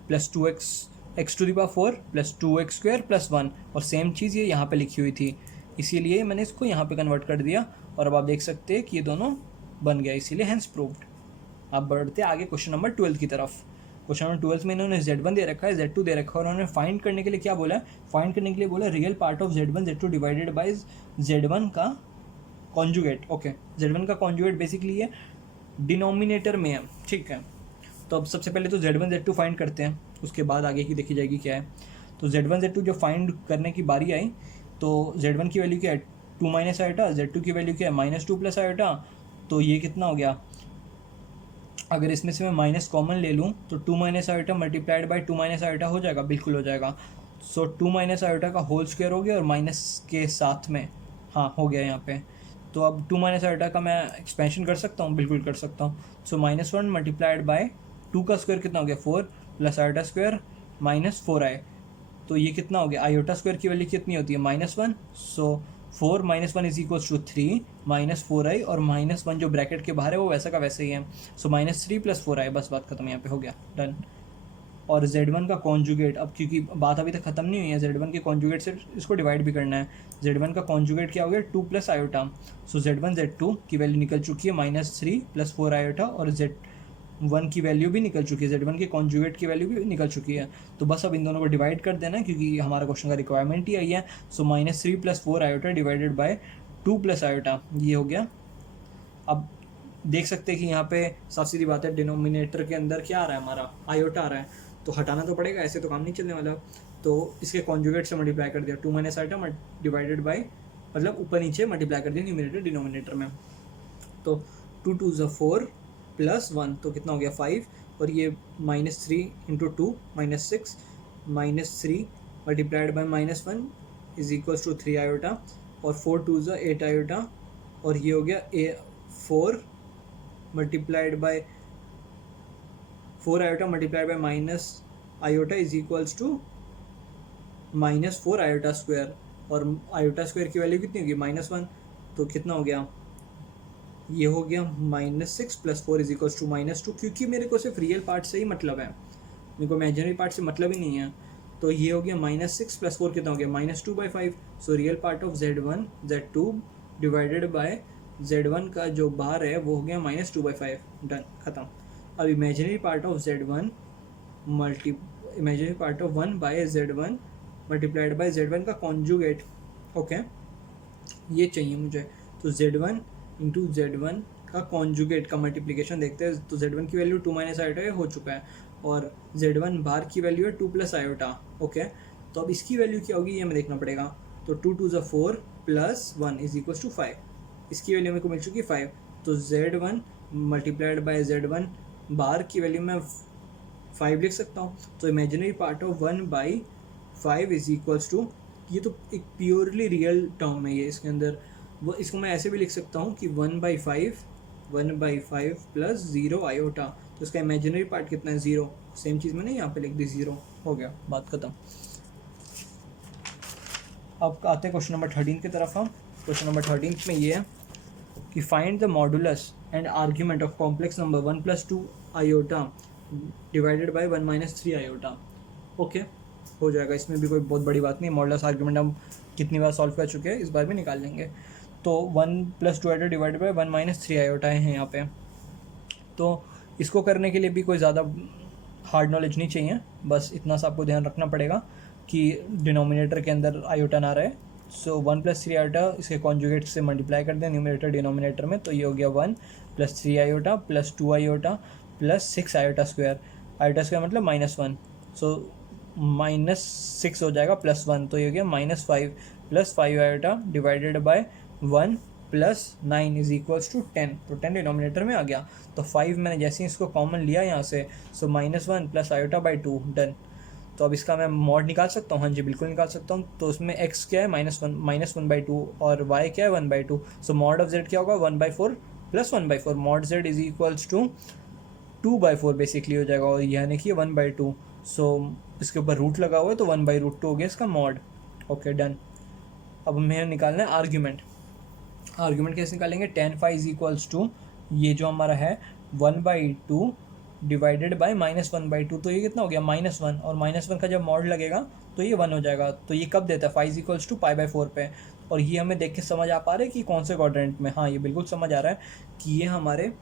plus 2x x⁴ plus 2x square plus 1, और सेम चीज़ ये यहाँ पे लिखी हुई थी इसीलिए मैंने इसको यहाँ पे कन्वर्ट कर दिया और अब आप देख सकते हैं कि ये दोनों बन गया, इसीलिए हैंस प्रूव्ड। अब बढ़ते आगे क्वेश्चन नंबर 12 की तरफ। क्वेश्चन नंबर 12 में इन्होंने Z1 दे रखा है, Z2 दे रखा है और उन्होंने फाइंड करने के लिए क्या बोला है, फाइंड करने के लिए बोला real part of Z1 Z2 divided by Z1 का कॉन्जुगेट। ओके, Z1 का कॉन्जुगेट बेसिकली है डिनोमिनेटर में है, ठीक है। तो अब सबसे पहले तो Z1 Z2 फाइंड करते हैं, उसके बाद आगे की देखी जाएगी क्या है। तो Z1 Z2 जो फाइंड करने की बारी आई तो Z1 की वैल्यू क्या है 2 माइनस आयोटा, Z2 की वैल्यू क्या है -2 प्लस आयोटा। तो ये कितना हो गया, अगर इसमें से मैं माइनस कॉमन ले लूँ तो 2 minus iota multiplied by 2 minus iota हो जाएगा, बिल्कुल हो जाएगा। सो 2 माइनस आयोटा का होल स्क्वायर हो गया और माइनस के साथ में हाँ हो गया यहाँ पे। तो अब 2 माइनस आयोटा का मैं एक्सपेंशन कर सकता हूँ, बिल्कुल कर सकता हूँ। सो -1 मल्टीप्लाइड बाय 2 का स्क्वायर कितना हो गया 4 प्लस आयोटा स्क्वायर -4i। तो ये कितना हो गया, आयोटा स्क्वायर की वैल्यू कितनी होती है -1। सो 4 -1 इज इक्वल्स टू 3 -4i और -1 जो ब्रैकेट के बाहर है वो वैसा का वैसे ही है। सो -3 + 4i, बस बात खत्म, यहाँ पे हो गया डन। और Z1 का कॉन्जुगेट, अब क्योंकि बात अभी तक खत्म नहीं हुई है, Z1 के कॉन्जुगेट से इसको डिवाइड भी करना है। Z1 का कॉन्जुगेट क्या हो गया 2 प्लस आयोटा। सो Z1 Z2 की वैल्यू निकल चुकी है -3 + 4 आयोटा और Z1 की वैल्यू भी निकल चुकी है, Z1 के कॉन्जुगेट की वैल्यू भी निकल चुकी है। तो बस अब इन दोनों को डिवाइड कर देना है क्योंकि हमारा क्वेश्चन का रिक्वायरमेंट ही आई है। सो -3 + 4 iota divided bye 2 plus iota, ये हो गया। अब देख सकते हैं कि यहाँ पे साफ सीधी बात है, डिनोमिनेटर के अंदर क्या आ रहा है हमारा आयोटा आ रहा है, तो हटाना तो पड़ेगा, ऐसे तो काम नहीं चलने वाला। तो इसके कॉन्जुगेट से मल्टीप्लाई कर दिया 2 माइनस आयोटा डिवाइडेड बाय, मतलब ऊपर नीचे मल्टीप्लाई कर दिया न्यूमिनेटर डिनोमिनेटर में। तो 2 2 ज़ा 4 + 1 तो कितना हो गया 5 और ये -3 × 2 -6 -3 multiplied by -1 is equals to 3 iota और 4 2 ज़ा 8 आयोटा और ये हो गया 4 multiplied by 4 iota multiplied by minus iota is equals to -4 iota square और आयोटा स्क्वायर की वैल्यू कितनी होगी -1। तो कितना हो गया, ये हो गया -6 + 4 इज इक्वल्स टू -2, क्योंकि मेरे को सिर्फ रियल पार्ट से ही मतलब है, मेरे को इमेजिनरी पार्ट से मतलब ही नहीं है। तो ये हो गया -6 + 4 कितना हो गया -2/5। So real part of Z1 Z2 divided by Z1 का जो बाहर है वो हो गया -2/5, डन, ख़त्म। अब imaginary part of Z1 imaginary part of 1 by Z1 multiplied by Z1 का कॉन्जुगेट, ओके, ये चाहिए मुझे। तो Z1 × Z1 का कॉन्जुगेट का मल्टीप्लिकेशन देखते हैं। तो Z1 की वैल्यू 2 माइनस आयोटा हो चुका है और Z1 बाहर की वैल्यू है 2 + आयोटा, ओके। तो अब इसकी वैल्यू क्या होगी ये हमें देखना पड़ेगा। तो 2 2 ज़ा 4 + 1 इज इक्वल्स टू 5, इसकी वैल्यू मेरे को मिल चुकी है 5। तो Z1 मल्टीप्लाइड बाय Z1 बाहर की वैल्यू मैं 5 लिख सकता हूँ। तो imaginary part of 1/5 is equals to, ये तो एक प्योरली रियल टर्म है ये, इसके अंदर वो, इसको मैं ऐसे भी लिख सकता हूँ कि 1/5 + 0 आयोटा। तो इसका इमेजिनरी पार्ट कितना है 0, सेम चीज़ मैंने यहाँ पे लिख दी 0, हो गया, बात खत्म। अब आते हैं क्वेश्चन नंबर 13 की तरफ हम। क्वेश्चन नंबर 13 में ये है कि find the modulus and argument of complex number 1 + 2 iota divided by 1 - 3 iota, okay, हो जाएगा। इसमें भी कोई बहुत बड़ी बात नहीं, मॉडुलस आर्ग्यूमेंट हम कितनी बार सॉल्व कर चुके हैं, इस बार भी निकाल लेंगे। तो 1 + 2 आयोटा डिवाइडेड बाय 1 - 3 आयोटा हैं यहाँ पे। तो इसको करने के लिए भी कोई ज़्यादा हार्ड नॉलेज नहीं चाहिए, बस इतना सा आपको ध्यान रखना पड़ेगा कि डिनोमिनेटर के अंदर आयोटा ना रहे। सो 1 + 3 आयोटा इसके कॉन्जुगेट से मल्टीप्लाई कर दें न्यूमिनेटर डिनोमिनेटर में, तो ये हो गया 1 + 3 iota + 2 iota + 6 iota square. Iota square मतलब -1, सो -6 हो जाएगा +1, तो ये हो गया -5 + 5 iota divided by 1 + 9 is equals to 10। तो 10 डिनोमिनेटर में आ गया। तो 5 मैंने जैसे ही इसको कॉमन लिया यहाँ से, सो -1 + आयोटा बाई 2, डन। तो अब इसका मैं मॉड निकाल सकता हूँ, हाँ जी बिल्कुल निकाल सकता हूँ। तो उसमें x क्या है -1/2 और y क्या है 1/2। सो मॉड ऑफ z क्या होगा 1/4 + 1/4, mod z is equals to 2/4 basically हो जाएगा, और यानी कि 1/2। सो इसके ऊपर रूट लगा हुआ है तो 1/√2 हो गया इसका मॉड, ओके डन। अब हमें निकालना है आर्ग्यूमेंट। आर्ग्यूमेंट कैसे निकालेंगे, tan phi is equals to ये जो हमारा है 1/2 डिवाइडेड बाय -1/2, तो ये कितना हो गया -1, और -1 का जब मॉड लगेगा तो ये 1 हो जाएगा। तो ये कब देता है, 5 = π/4 पे। और ये हमें देख के समझ आ पा रहा है कि कौन से क्वाड्रेंट में, हाँ ये बिल्कुल समझ आ रहा है कि ये हमारे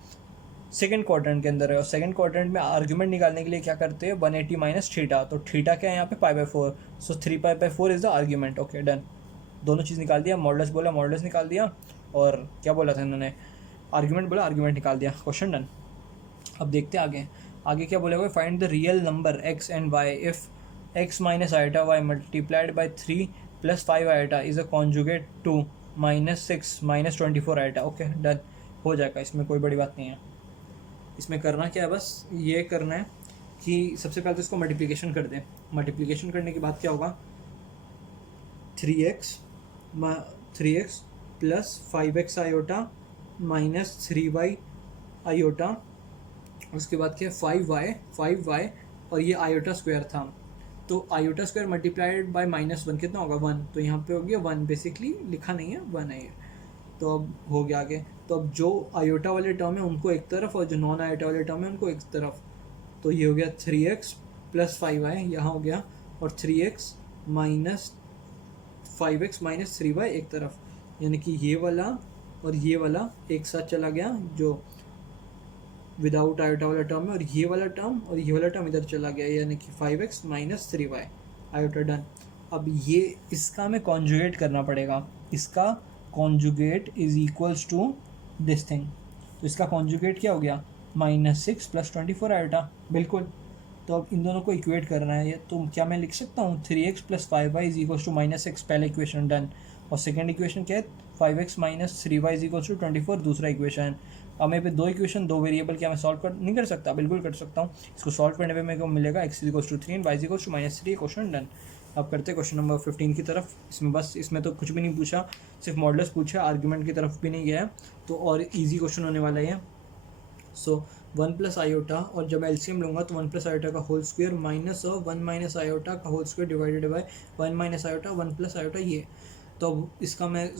सेकंड क्वाड्रेंट के अंदर है। और सेकंड क्वाड्रेंट में आर्ग्यूमेंट निकालने के लिए क्या करते हैं, 180 माइनस थीटा, तो थीटा क्या है यहाँ पे π/4, so 3π/4 is the argument. Okay done, दोनों चीज़ निकाल दिया, मॉडल्स बोला मॉडल्स निकाल दिया, और क्या बोला था इन्होंने, आर्ग्यूमेंट बोला आर्ग्यूमेंट निकाल दिया, क्वेश्चन डन। अब देखते हैं आगे, आगे क्या बोलेगा, find the real number x and y if x minus iota y multiplied by 3 + 5 iota is a conjugate to -6 - 24 iota. Okay done, हो जाएगा, इसमें कोई बड़ी बात नहीं है। इसमें करना क्या है, बस ये करना है कि सबसे पहले तो इसको मल्टीप्लिकेशन कर दें। मल्टीप्लिकेशन करने के बाद क्या होगा, 3x plus 5x iota minus 3y iota, उसके बाद क्या है 5y और ये आयोटा स्क्वायर था, तो आयोटा स्क्वायर मल्टीप्लाइड बाय -1 कितना होगा 1, तो यहाँ पे हो गया 1, बेसिकली लिखा नहीं है 1 है ये। तो अब हो गया आगे, तो अब जो आयोटा वाले टर्म है उनको एक तरफ और जो नॉन आयोटा वाले टर्म है उनको एक तरफ, तो ये हो गया 3x प्लस 5y यहाँ हो गया, और 3x minus 5x minus 3y एक तरफ, यानी कि ये वाला और ये वाला एक साथ चला गया जो विदाउट आयोटा वाला टर्म है, और ये वाला टर्म और ये वाला टर्म इधर चला गया, यानी कि 5x minus 3y iota done. अब ये इसका हमें कॉन्जुगेट करना पड़ेगा, इसका conjugate is equals to this thing, तो इसका कॉन्जुगेट क्या हो गया -6 + 24 आयोटा, बिल्कुल। तो अब इन दोनों को इक्वेट करना है, तो क्या मैं लिख सकता हूँ 3x + 5y is equals to -6, पहले इक्वेशन डन, और सेकेंड इक्वेशन क्या है 5x minus 3y is equals to 24, दूसरा इक्वेशन। अब मेरे पे दो इक्वेशन, दो वेरिएबल, क्या मैं सॉल्व नहीं कर सकता, बिल्कुल कर सकता हूँ। इसको सॉल्व करने पे मेरे को मिलेगा x = 3 and y = -3, question done. अब करते हैं क्वेश्चन नंबर 15 की तरफ। इसमें बस, इसमें तो कुछ भी नहीं पूछा, सिर्फ मॉडल्स पूछा, आर्ग्यूमेंट की तरफ भी नहीं गया है, तो और इजी क्वेश्चन होने वाला है। सो 1 + आयोटा, और जब एलसीएम लूँगा तो 1 + आयोटा का होल स्क्वायर माइनस 1 - आयोटा का whole square divided by 1 - iota 1 + iota ये। तो अब इसका मैं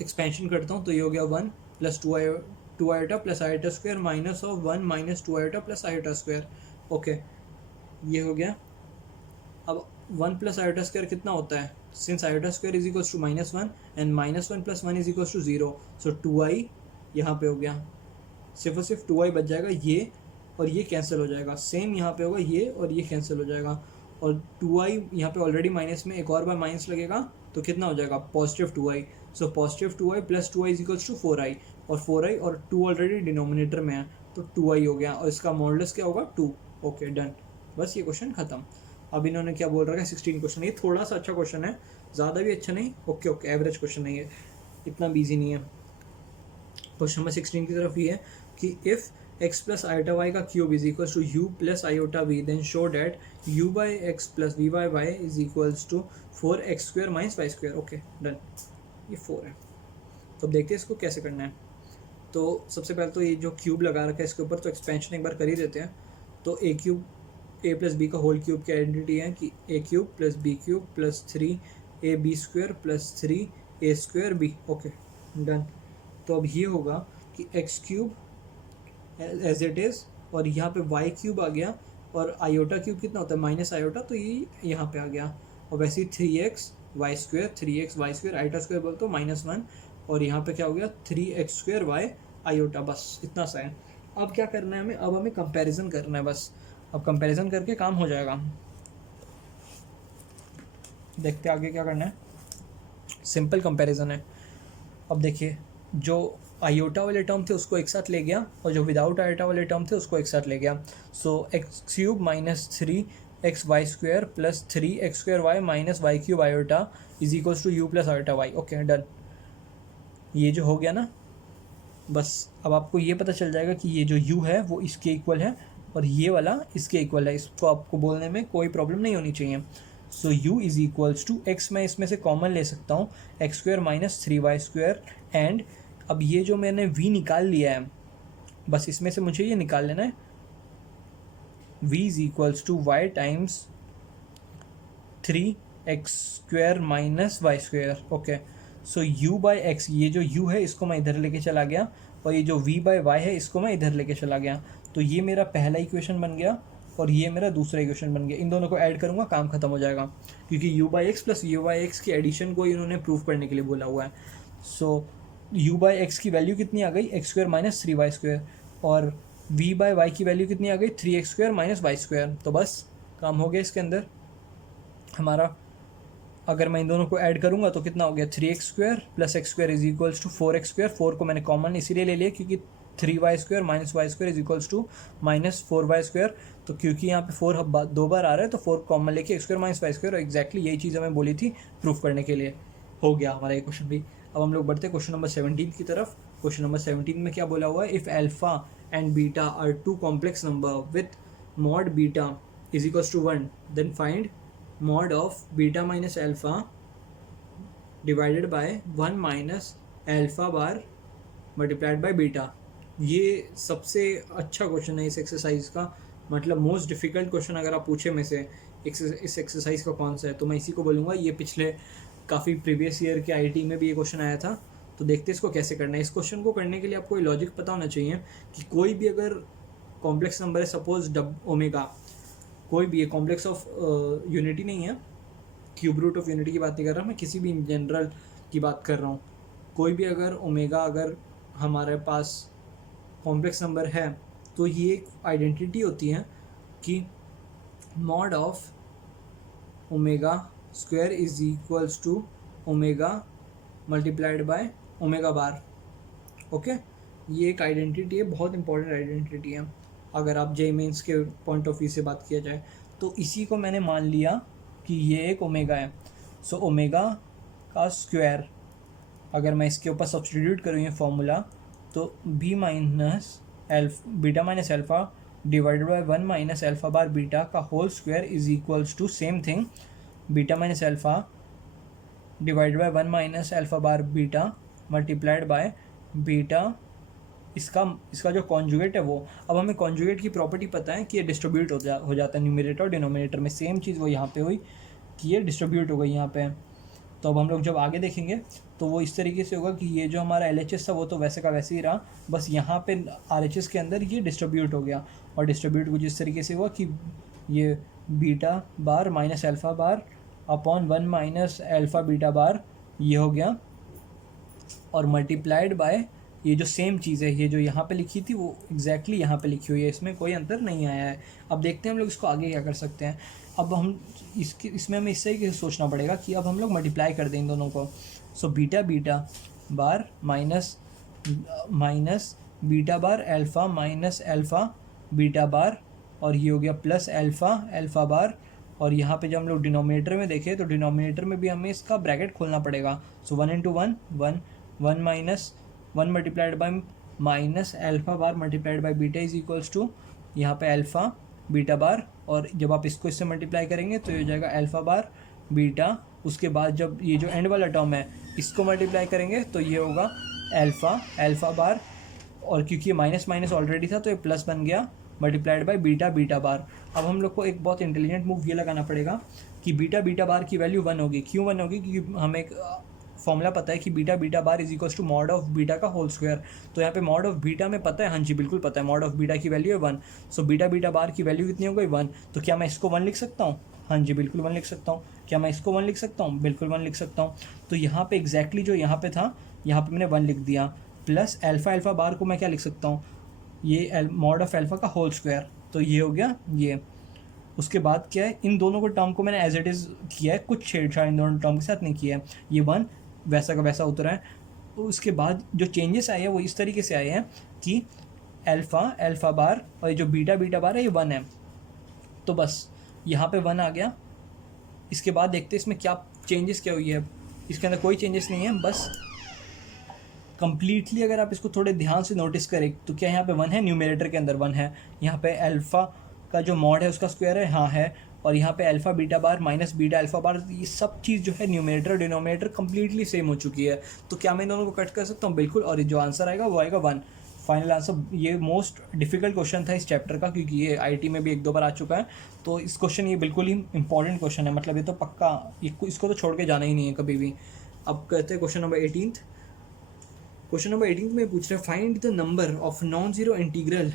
एक्सपेंशन करता हूँ, तो ये हो गया 1 + 2 iota plus iota square minus 1 - 2 iota plus iota square. Okay, ये हो गया। अब 1 + आयोटा स्क्वायर कितना होता है, since iota square is equals to -1 and -1 + 1 is equals to 0, so 2i यहाँ पे हो गया, सिर्फ और सिर्फ 2i बच जाएगा, ये और ये कैंसिल हो जाएगा, सेम यहाँ पे होगा ये और ये कैंसिल हो जाएगा, और 2i यहाँ पे ऑलरेडी माइनस में एक और बार माइनस लगेगा, तो कितना हो जाएगा +2i, so +2i + 2i is equals to 4i, और 4i और 2 ऑलरेडी डिनोमिनेटर में है, तो 2i हो गया, और इसका मॉडुलस क्या होगा 2। ओके डन, बस ये क्वेश्चन खत्म। अब इन्होंने क्या बोल रखा है 16 क्वेश्चन, ये थोड़ा सा अच्छा क्वेश्चन है, ज़्यादा भी अच्छा नहीं, ओके एवरेज क्वेश्चन नहीं है, इतना भी ईजी नहीं है। क्वेश्चन नंबर 16 की तरफ ये है कि इफ़ x + आयोटा y का cube is equals to u + iota v, then show that u/x + v/y is equals to 4x² - y²। Okay done, ये 4 है। तो अब देखते हैं इसको कैसे करना है। तो सबसे पहले तो ये जो क्यूब लगा रखा है इसके ऊपर, तो एक्सपेंशन एक बार कर ही देते हैं। तो a + b का होल क्यूब की आइडेंटिटी है कि a³ + b³ + 3ab² + 3a²b। Okay done. तो अब ये होगा कि x³ एज इट इज़, और यहाँ पे y³ आ गया, और आयोटा क्यूब कितना होता है माइनस आयोटा, तो ये यहाँ पे आ गया, और वैसे ही 3x आयोटा स्क्वायर बोलते हो -1, और यहाँ पे क्या हो गया 3x² y आयोटा, बस इतना सा है। अब क्या करना है हमें, अब हमें कंपैरिजन करना है बस, अब कंपैरिजन करके काम हो जाएगा। देखते आगे क्या करना है, सिंपल कंपैरिजन है। अब देखिए, जो आयोटा वाले टर्म थे उसको एक साथ ले गया, और जो विदाउट आयोटा वाले टर्म थे उसको एक साथ ले गया, so x³ - 3xy² + 3x² y - y³ iota is equals to u + iota y। Okay done, ये जो हो गया ना, बस अब आपको ये पता चल जाएगा कि ये जो u है वो इसके इक्वल है, और ये वाला इसके इक्वल है, इसको आपको बोलने में कोई प्रॉब्लम नहीं होनी चाहिए। So u is equals to x, मैं इसमें से कॉमन ले सकता हूँ, x² - 3y², एंड अब ये जो मैंने v निकाल लिया है, बस इसमें से मुझे ये निकाल लेना है, v is equals to y times 3x² - y²। Okay, so u/x, ये जो u है इसको मैं इधर लेके चला गया, और ये जो v/y है इसको मैं इधर लेके चला गया, तो ये मेरा पहला इक्वेशन बन गया और ये मेरा दूसरा इक्वेशन बन गया। इन दोनों को ऐड करूँगा, काम खत्म हो जाएगा, क्योंकि u by x plus u by x की एडिशन को इन्होंने प्रूव करने के लिए बोला हुआ है। सो u बाई एक्स की वैल्यू कितनी आ गई, x square minus 3y square, और v बाई वाई की वैल्यू कितनी आ गई, 3x square minus y square. तो बस काम हो गया इसके अंदर हमारा। अगर मैं इन दोनों को ऐड करूँगा तो कितना हो गया, 3x square plus x square is equals to 4x square. 4 को मैंने कॉमन इसीलिए ले लिया क्योंकि 3y square minus y square is equals to minus 4y square. तो क्योंकि यहाँ पे 4 दो बार आ रहा है तो 4 कॉमन लेके x square minus y square, और एक्जैक्टली यही चीज़ हमें बोली थी प्रूफ करने के लिए। हो गया हमारा ये क्वेश्चन भी। अब हम लोग बढ़ते हैं क्वेश्चन नंबर 17 की तरफ। क्वेश्चन नंबर 17 में क्या बोला हुआ है, if alpha and beta are two complex number with mod beta is equals to 1, then find mod of beta minus alpha divided by 1 minus alpha bar multiplied by beta. ये सबसे अच्छा question है इस एक्सरसाइज का, मतलब most difficult question अगर आप पूछे में से इस एक्सरसाइज का कौन सा है, तो मैं इसी को बोलूँगा। ये पिछले काफ़ी प्रीवियस ईयर के आईटी में भी ये क्वेश्चन आया था। तो देखते हैं इसको कैसे करना है। इस क्वेश्चन को करने के लिए आपको लॉजिक पता होना चाहिए कि कोई भी अगर कॉम्प्लेक्स नंबर है, सपोज ओमेगा, कोई भी कॉम्प्लेक्स ऑफ यूनिटी नहीं है, क्यूब रूट ऑफ यूनिटी की बात नहीं कर रहा मैं, किसी भी इन जनरल की बात कर रहा हूँ। कोई भी अगर ओमेगा अगर हमारे पास कॉम्प्लेक्स नंबर है तो ये एक आइडेंटिटी होती है कि mod of omega square is equals to omega multiplied by omega bar. Okay, ये एक आइडेंटिटी है, बहुत इंपॉर्टेंट आइडेंटिटी है अगर आप जे मेंस के पॉइंट ऑफ व्यू से बात किया जाए। तो इसी को मैंने मान लिया कि ये एक ओमेगा है। सो ओमेगा का स्क्वायर अगर मैं इसके ऊपर सब्सटीट्यूट करूँ ये फॉर्मूला, तो b minus beta minus alpha divided by 1 minus alpha bar beta का whole square is equals to same thing beta minus alpha divided by 1 minus alpha bar beta multiplied by beta, इसका जो conjugate है वो। अब हमें conjugate की property पता है कि ये डिस्ट्रीब्यूट हो जाता है न्यूमरेटर और डिनोमिनेटर में। सेम चीज़ वो यहाँ पे हुई कि ये डिस्ट्रीब्यूट हो गई यहाँ पे। तो अब हम लोग जब आगे देखेंगे तो वो इस तरीके से होगा कि ये जो हमारा LHS था वो तो वैसे का वैसे ही रहा, बस यहाँ पे RHS के अंदर ये डिस्ट्रीब्यूट हो गया। और डिस्ट्रीब्यूट कुछ इस तरीके से हुआ कि ये beta bar minus alpha bar upon 1 minus alpha beta bar ये हो गया, और मल्टीप्लाइड बाय ये जो सेम चीज़ है, ये जो यहाँ पे लिखी थी वो एग्जैक्टली यहाँ पे लिखी हुई है, इसमें कोई अंतर नहीं आया है। अब देखते हैं हम लोग इसको आगे क्या कर सकते हैं। अब हम इसमें हमें इससे ही सोचना पड़ेगा कि अब हम लोग मल्टीप्लाई कर दें इन दोनों को। So beta beta bar minus beta बार अल्फ़ा माइनस अल्फ़ा बीटा बार, और ये हो गया प्लस अल्फ़ा बार। और यहाँ पे जब हम लोग डिनोमिनेटर में देखें तो डिनोमिनेटर में भी हमें इसका ब्रैकेट खोलना पड़ेगा। So 1 into 1 minus 1 multiplied by minus alpha bar multiplied by beta is equals to यहाँ पे अल्फ़ा बीटा बार, और जब आप इसको इससे मल्टीप्लाई करेंगे तो ये हो जाएगा अल्फ़ा बार बीटा। उसके बाद जब ये जो एंड वाला टर्म है इसको मल्टीप्लाई करेंगे तो ये होगा अल्फ़ा बार, और क्योंकि ये माइनस माइनस ऑलरेडी था तो ये प्लस बन गया मल्टीप्लाइड बाय बीटा बार। अब हम लोग को एक बहुत इंटेलिजेंट मूव ये लगाना पड़ेगा कि बीटा बार की वैल्यू 1 होगी। क्यों 1 होगी? क्योंकि हमें एक फॉर्मूला पता है कि beta bar is equals to mod of beta का होल स्क्वायर। तो यहाँ पे मॉड ऑफ बीटा में पता है, हाँ जी बिल्कुल पता है, मॉड ऑफ बीटा की वैल्यू है 1। सो बीटा बार की वैल्यू कितनी हो गई 1। तो क्या मैं इसको 1 लिख सकता हूँ? हाँ जी बिल्कुल 1 लिख सकता हूँ। क्या मैं इसको 1 लिख सकता हूँ? बिल्कुल 1 लिख सकता हूँ। तो यहाँ पे एग्जैक्टली जो यहाँ पे था, यहाँ पे मैंने 1 लिख दिया। प्लस अल्फ़ा बार को मैं क्या लिख सकता हूँ? ये मॉड ऑफ अल्फ़ा का होल स्क्वायर। तो ये हो गया ये। उसके बाद क्या है, इन दोनों को टर्म को मैंने एज इट इज़ किया है, कुछ छेड़छाड़ इन दोनों टर्म के साथ नहीं किया है। ये 1 वैसा का वैसा उतरा है। उसके बाद जो चेंजेस आए हैं वो इस तरीके से आए हैं कि अल्फ़ा बार और ये जो बीटा बार है ये 1 है। तो बस यहाँ पे 1 आ गया। इसके बाद देखते हैं इसमें क्या चेंजेस क्या हुई है। इसके अंदर कोई चेंजेस नहीं है, बस कंप्लीटली अगर आप इसको थोड़े ध्यान से नोटिस करें तो क्या यहाँ पे 1 है, न्यूमरेटर के अंदर 1 है। यहाँ पे अल्फ़ा का जो मॉड है उसका स्क्वायर है, हाँ है। और यहाँ पे alpha beta bar minus beta alpha बार, ये सब चीज़ जो है न्यूमरेटर डिनोमिनेटर कंप्लीटली सेम हो चुकी है। तो क्या मैं इन दोनों को कट कर सकता हूँ? बिल्कुल। और जो आंसर आएगा वो आएगा 1। Final answer. ये मोस्ट डिफिकल्ट क्वेश्चन था इस चैप्टर का, क्योंकि ये आईटी में भी 1-2 बार आ चुका है। तो इस क्वेश्चन ये बिल्कुल ही इंपॉर्टेंट क्वेश्चन है, मतलब ये तो पक्का, इसको तो छोड़ के जाना ही नहीं है कभी भी। अब कहते हैं क्वेश्चन नंबर 18। क्वेश्चन नंबर 18 में पूछ रहे हैं find the number of non zero integral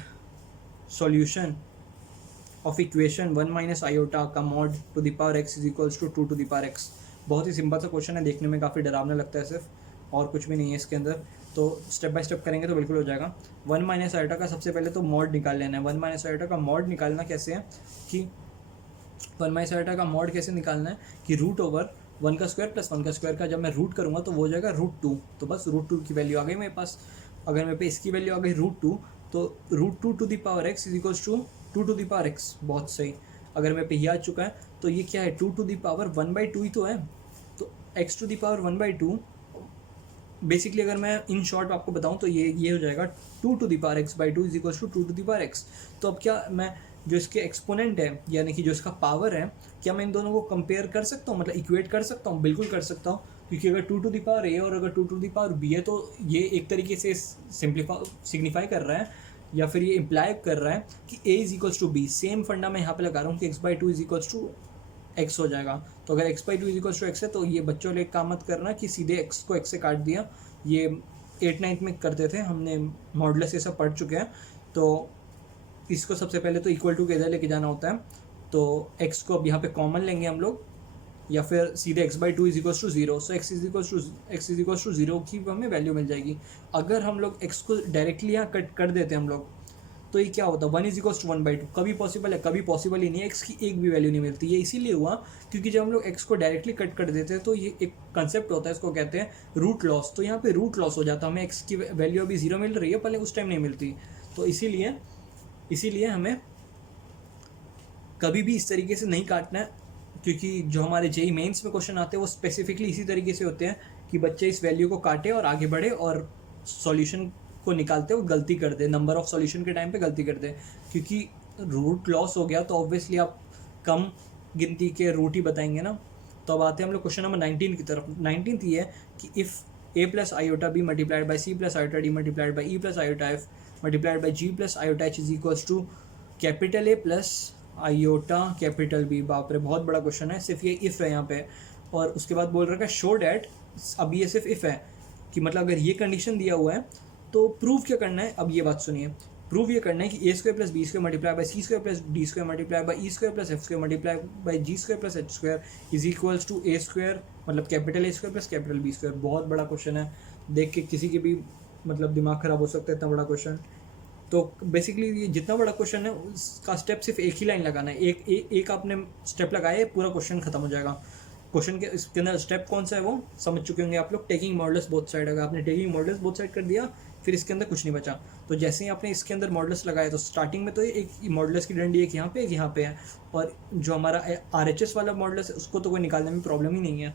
solution of equation 1 minus iota का mod to the power x is equals to 2 to the power x। बहुत ही सिंपल सा क्वेश्चन है, देखने में काफ़ी डरावना लगता है सिर्फ, और कुछ भी नहीं है इसके अंदर। तो स्टेप बाय स्टेप करेंगे तो बिल्कुल हो जाएगा। 1 माइनस आयोटा का सबसे पहले तो मॉड निकाल लेना है। 1 माइनस आयोटा का मॉड निकालना कैसे है कि 1 माइनस आयोटा का मॉड कैसे निकालना है कि रूट ओवर 1 का स्क्वायर प्लस 1 का स्क्वायर का जब मैं रूट करूँगा तो वो हो जाएगा √2। तो बस √2 की वैल्यू आ गई मेरे पास। अगर मेरे पे इसकी वैल्यू आ गई √2, तो √2 to the power x is equals to 2 to the power x। बहुत सही। अगर मेरे पे ये आ चुका है तो ये क्या है, 2 टू द पावर 1/2 ही तो है। तो x to the power 1/2 basically अगर मैं इन शॉर्ट आपको बताऊं तो ये हो जाएगा 2 to the power x/2 is equals to 2 to the power x। तो अब क्या मैं जो इसके एक्सपोनेंट है यानी कि जो इसका पावर है, क्या मैं इन दोनों को कंपेयर कर सकता हूँ, मतलब इक्वेट कर सकता हूँ? बिल्कुल कर सकता हूँ, क्योंकि अगर 2 टू द पावर a और अगर 2 टू द पावर b है तो ये एक तरीके से सिग्निफाई कर रहा है या फिर ये इम्प्लाई कर रहा है कि a is equals to b। Same funda मैं यहाँ पे लगा रहा हूँ कि x/2 is equals to x हो जाएगा। तो अगर x/2 is equals to x है तो ये बच्चों ने एक काम मत करना कि सीधे x को x से काट दिया। ये 8th-9th में करते थे, हमने मॉडुलस ये सब पढ़ चुके हैं। तो इसको सबसे पहले तो इक्वल टू के इधर लेके जाना होता है। तो x को अब यहाँ पे कॉमन लेंगे हम लोग, या फिर सीधे x/2 is equals to 0। So x is equals to 0 की हमें वैल्यू मिल जाएगी। अगर हम लोग x को डायरेक्टली यहाँ कट कर देते हैं हम लोग, तो ये क्या होता है, 1 इज इक्वल्स टू 1/2। कभी पॉसिबल है? कभी पॉसिबल ही नहीं है। x की एक भी वैल्यू नहीं मिलती। ये इसीलिए हुआ क्योंकि जब हम लोग x को डायरेक्टली कट कर देते हैं तो ये एक कंसेप्ट होता है, इसको कहते हैं रूट लॉस। तो यहाँ पे रूट लॉस हो जाता है, हमें x की वैल्यू अभी 0 मिल रही है, पहले उस टाइम नहीं मिलती। तो इसीलिए हमें कभी भी इस तरीके से नहीं काटना है, क्योंकि जो हमारे जेईई मेंस में क्वेश्चन आते हैं वो स्पेसिफिकली इसी तरीके से होते हैं कि बच्चे इस वैल्यू को काटे और आगे बढ़े और सॉल्यूशन को निकालते हुए गलती कर दे, नंबर ऑफ सॉल्यूशन के टाइम पे गलती कर दे। क्योंकि रूट लॉस हो गया तो ऑब्वियसली आप कम गिनती के रूट ही बताएंगे ना। तो अब आते हैं हम लोग क्वेश्चन नंबर 19 की तरफ। 19 ये है कि if a plus iota b multiplied by c plus iota d multiplied by e plus iota f multiplied by g plus iota h is equals to capital A plus iota capital B। बाप रे, बहुत बड़ा question है। सिर्फ ये if है यहाँ पे, और उसके बाद बोल रखा है शो डैट। अब ये सिर्फ इफ़ है कि मतलब अगर ये कंडीशन दिया हुआ है तो प्रूव क्या करना है। अब ये बात सुनिए, प्रूव ये करना है कि a² plus b² multiply by c² plus d² multiply by e² plus f² multiply by g² plus h² is equals to a², मतलब capital A² plus capital B²। बहुत बड़ा क्वेश्चन है, देख के किसी के भी मतलब दिमाग खराब हो सकता है, इतना बड़ा क्वेश्चन। तो बेसिकली ये जितना बड़ा क्वेश्चन है उसका स्टेप सिर्फ एक ही लाइन लगाना है। एक आपने स्टेप लगाया, पूरा क्वेश्चन खत्म हो जाएगा। क्वेश्चन के इसके अंदर स्टेप कौन सा है वो समझ चुके होंगे आप लोग। Taking modulus both side. अगर आपने टेकिंग मॉडुलस बोथ साइड कर दिया फिर इसके अंदर कुछ नहीं बचा। तो जैसे ही आपने इसके अंदर मॉडुलस लगाया तो स्टार्टिंग में तो एक मॉडुलस की डंडी एक यहाँ पे है, और जो हमारा RHS वाला मॉडुलस है उसको तो कोई निकालने में प्रॉब्लम ही नहीं है,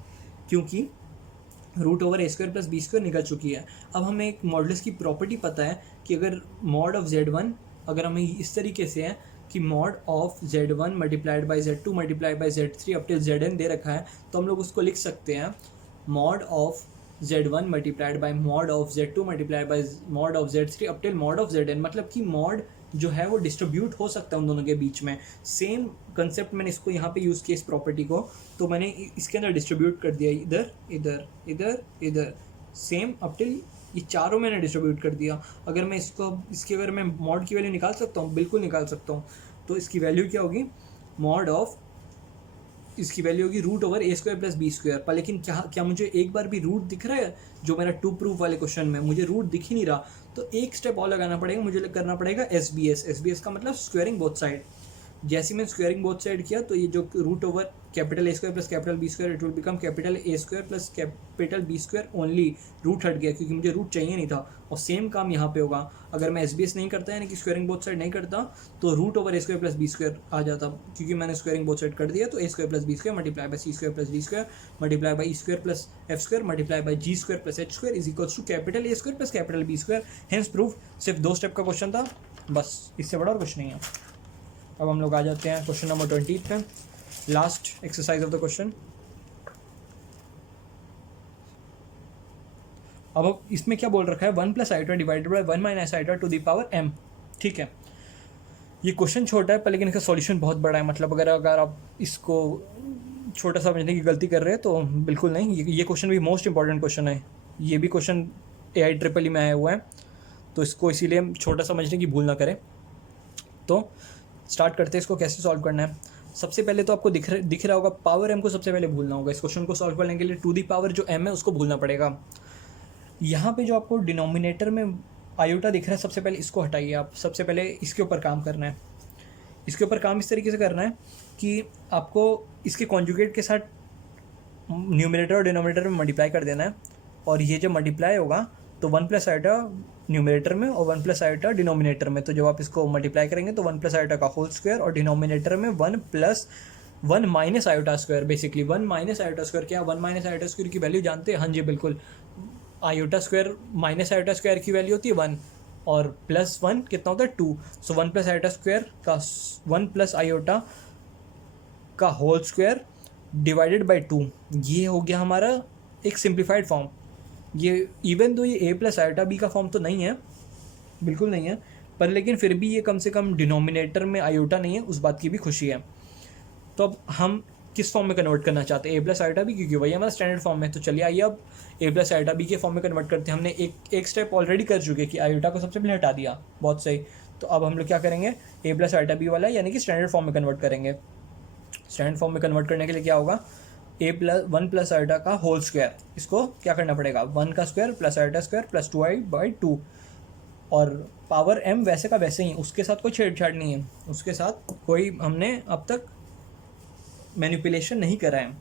क्योंकि √a² प्लस b² निकल चुकी है। अब हमें एक मॉडुलस की प्रॉपर्टी पता है कि अगर मॉड ऑफ z1, अगर हमें इस तरीके से है कि mod of z1 multiplied by z2 multiplied by z3 up till zn दे रखा है, तो हम लोग उसको लिख सकते हैं mod of z1 multiplied by mod of z2 multiplied by mod of z3 up till mod of zn। मतलब कि मॉड जो है वो डिस्ट्रीब्यूट हो सकता है उन दोनों के बीच में। सेम कंसेप्ट मैंने इसको यहाँ पे यूज़ किया इस प्रॉपर्टी को, तो मैंने इसके अंदर डिस्ट्रीब्यूट कर दिया इधर इधर इधर इधर, सेम अप टिल ये चारों मैंने डिस्ट्रीब्यूट कर दिया। अगर मैं इसकी अगर मैं मॉड की वैल्यू निकाल सकता हूँ, बिल्कुल निकाल सकता हूँ। तो इसकी वैल्यू क्या होगी, मॉड ऑफ इसकी वैल्यू होगी √a² प्लस b²। पर लेकिन क्या मुझे एक बार भी रूट दिख रहा है? जो मेरा 2 प्रूफ वाले क्वेश्चन में मुझे रूट दिख ही नहीं रहा। तो एक स्टेप और लगाना पड़ेगा, मुझे करना पड़ेगा SBS का मतलब स्क्वेयरिंग बोथ साइड। जैसे मैंने स्क्वेयरिंग बोथ साइड किया तो ये जो √ओवर capital A² plus capital B² it will become capital A² plus capital B² only. Root हट गया क्योंकि मुझे रूट चाहिए नहीं था। और सेम काम यहाँ पे होगा, अगर मैं SBS नहीं करता यानी कि स्क्वेयरिंग बोथ साइड नहीं करता तो √a² प्लस b² आ जाता। क्योंकि मैंने स्क्वेयरिंग बोथ साइड कर दिया तो a² plus b² multiply by c² plus d² multiply by e² plus f² multiply by g² plus h² is equals to capital A² plus capital B²। Hence proof. सिर्फ 2 step का question था बस, इससे बड़ा और कुछ नहीं है। अब हम लोग आ जाते हैं क्वेश्चन नंबर 20 पे, last exercise of the question. अब इसमें क्या बोल रखा है, 1 plus iota divided by 1 minus iota to the power m। ठीक है, ये क्वेश्चन छोटा है पर लेकिन इसका सॉल्यूशन बहुत बड़ा है। मतलब अगर आप इसको छोटा सा समझने की गलती कर रहे हैं तो बिल्कुल नहीं, ये क्वेश्चन भी मोस्ट इंपॉर्टेंट क्वेश्चन है। ये भी क्वेश्चन AIEEE में आया हुआ है, तो इसको इसीलिए छोटा समझने की भूल ना करें। तो स्टार्ट करते हैं इसको कैसे सॉल्व करना है। सबसे पहले तो आपको दिख रहा होगा पावर m को सबसे पहले भूलना होगा। इस क्वेश्चन को सॉल्व करने के लिए टू दी पावर जो m है उसको भूलना पड़ेगा। यहाँ पे जो आपको डिनोमिनेटर में आयोटा दिख रहा है, सबसे पहले इसको हटाइए आप। सबसे पहले इसके ऊपर काम करना है। इसके ऊपर काम इस तरीके से करना है कि आपको इसके कॉन्जुगेट के साथ न्यूमरेटर और डिनोमिनेटर में मल्टीप्लाई कर देना है, और ये जब मल्टीप्लाई होगा तो 1 प्लस आयोटा न्यूमरेटर में और 1 प्लस आयोटा डिनोमिनेटर में। तो जब आप इसको मल्टीप्लाई करेंगे तो 1 प्लस आयोटा का होल स्क्वायर और डिनोमिनेटर में 1 minus iota square. Basically 1 minus iota square क्या, 1 माइनस आयोटा स्क्वायर की वैल्यू जानते हैं? हाँ जी बिल्कुल, iota square minus iota square की वैल्यू होती है 1 और प्लस 1 कितना होता है 2। सो 1 प्लस आयोटा स्क्वायर का 1 प्लस आयोटा का होल स्क्वायर डिवाइडेड बाई 2, ये हो गया हमारा एक सिंप्लीफाइड फॉर्म। ये इवन तो ये a प्लस आयोटा b का फॉर्म तो नहीं है, बिल्कुल नहीं है, पर लेकिन फिर भी ये कम से कम डिनोमिनेटर में आयोटा नहीं है, उस बात की भी खुशी है। तो अब हम किस फॉर्म में कन्वर्ट करना चाहते हैं? a प्लस आयोटा बी, क्योंकि वही हमारा स्टैंडर्ड फॉर्म है। तो चलिए आइए अब a प्लस आयोटा बी के फॉर्म में कन्वर्ट करते हैं। हमने एक स्टेप ऑलरेडी कर चुके हैं कि आयोटा को सबसे पहले हटा दिया, बहुत सही। तो अब हम लोग क्या करेंगे, a प्लस आयोटा बी वाला यानी कि स्टैंडर्ड फॉर्म में कन्वर्ट करेंगे। स्टैंडर्ड फॉर्म में कन्वर्ट करने के लिए क्या होगा, 1 प्लस आयोटा का होल स्क्वायर, इसको क्या करना पड़ेगा 1 का square plus iota square plus 2i/2, और पावर m वैसे का वैसे ही, उसके साथ कोई छेड़छाड़ नहीं है, उसके साथ कोई हमने अब तक मैनिपुलेशन नहीं करा है।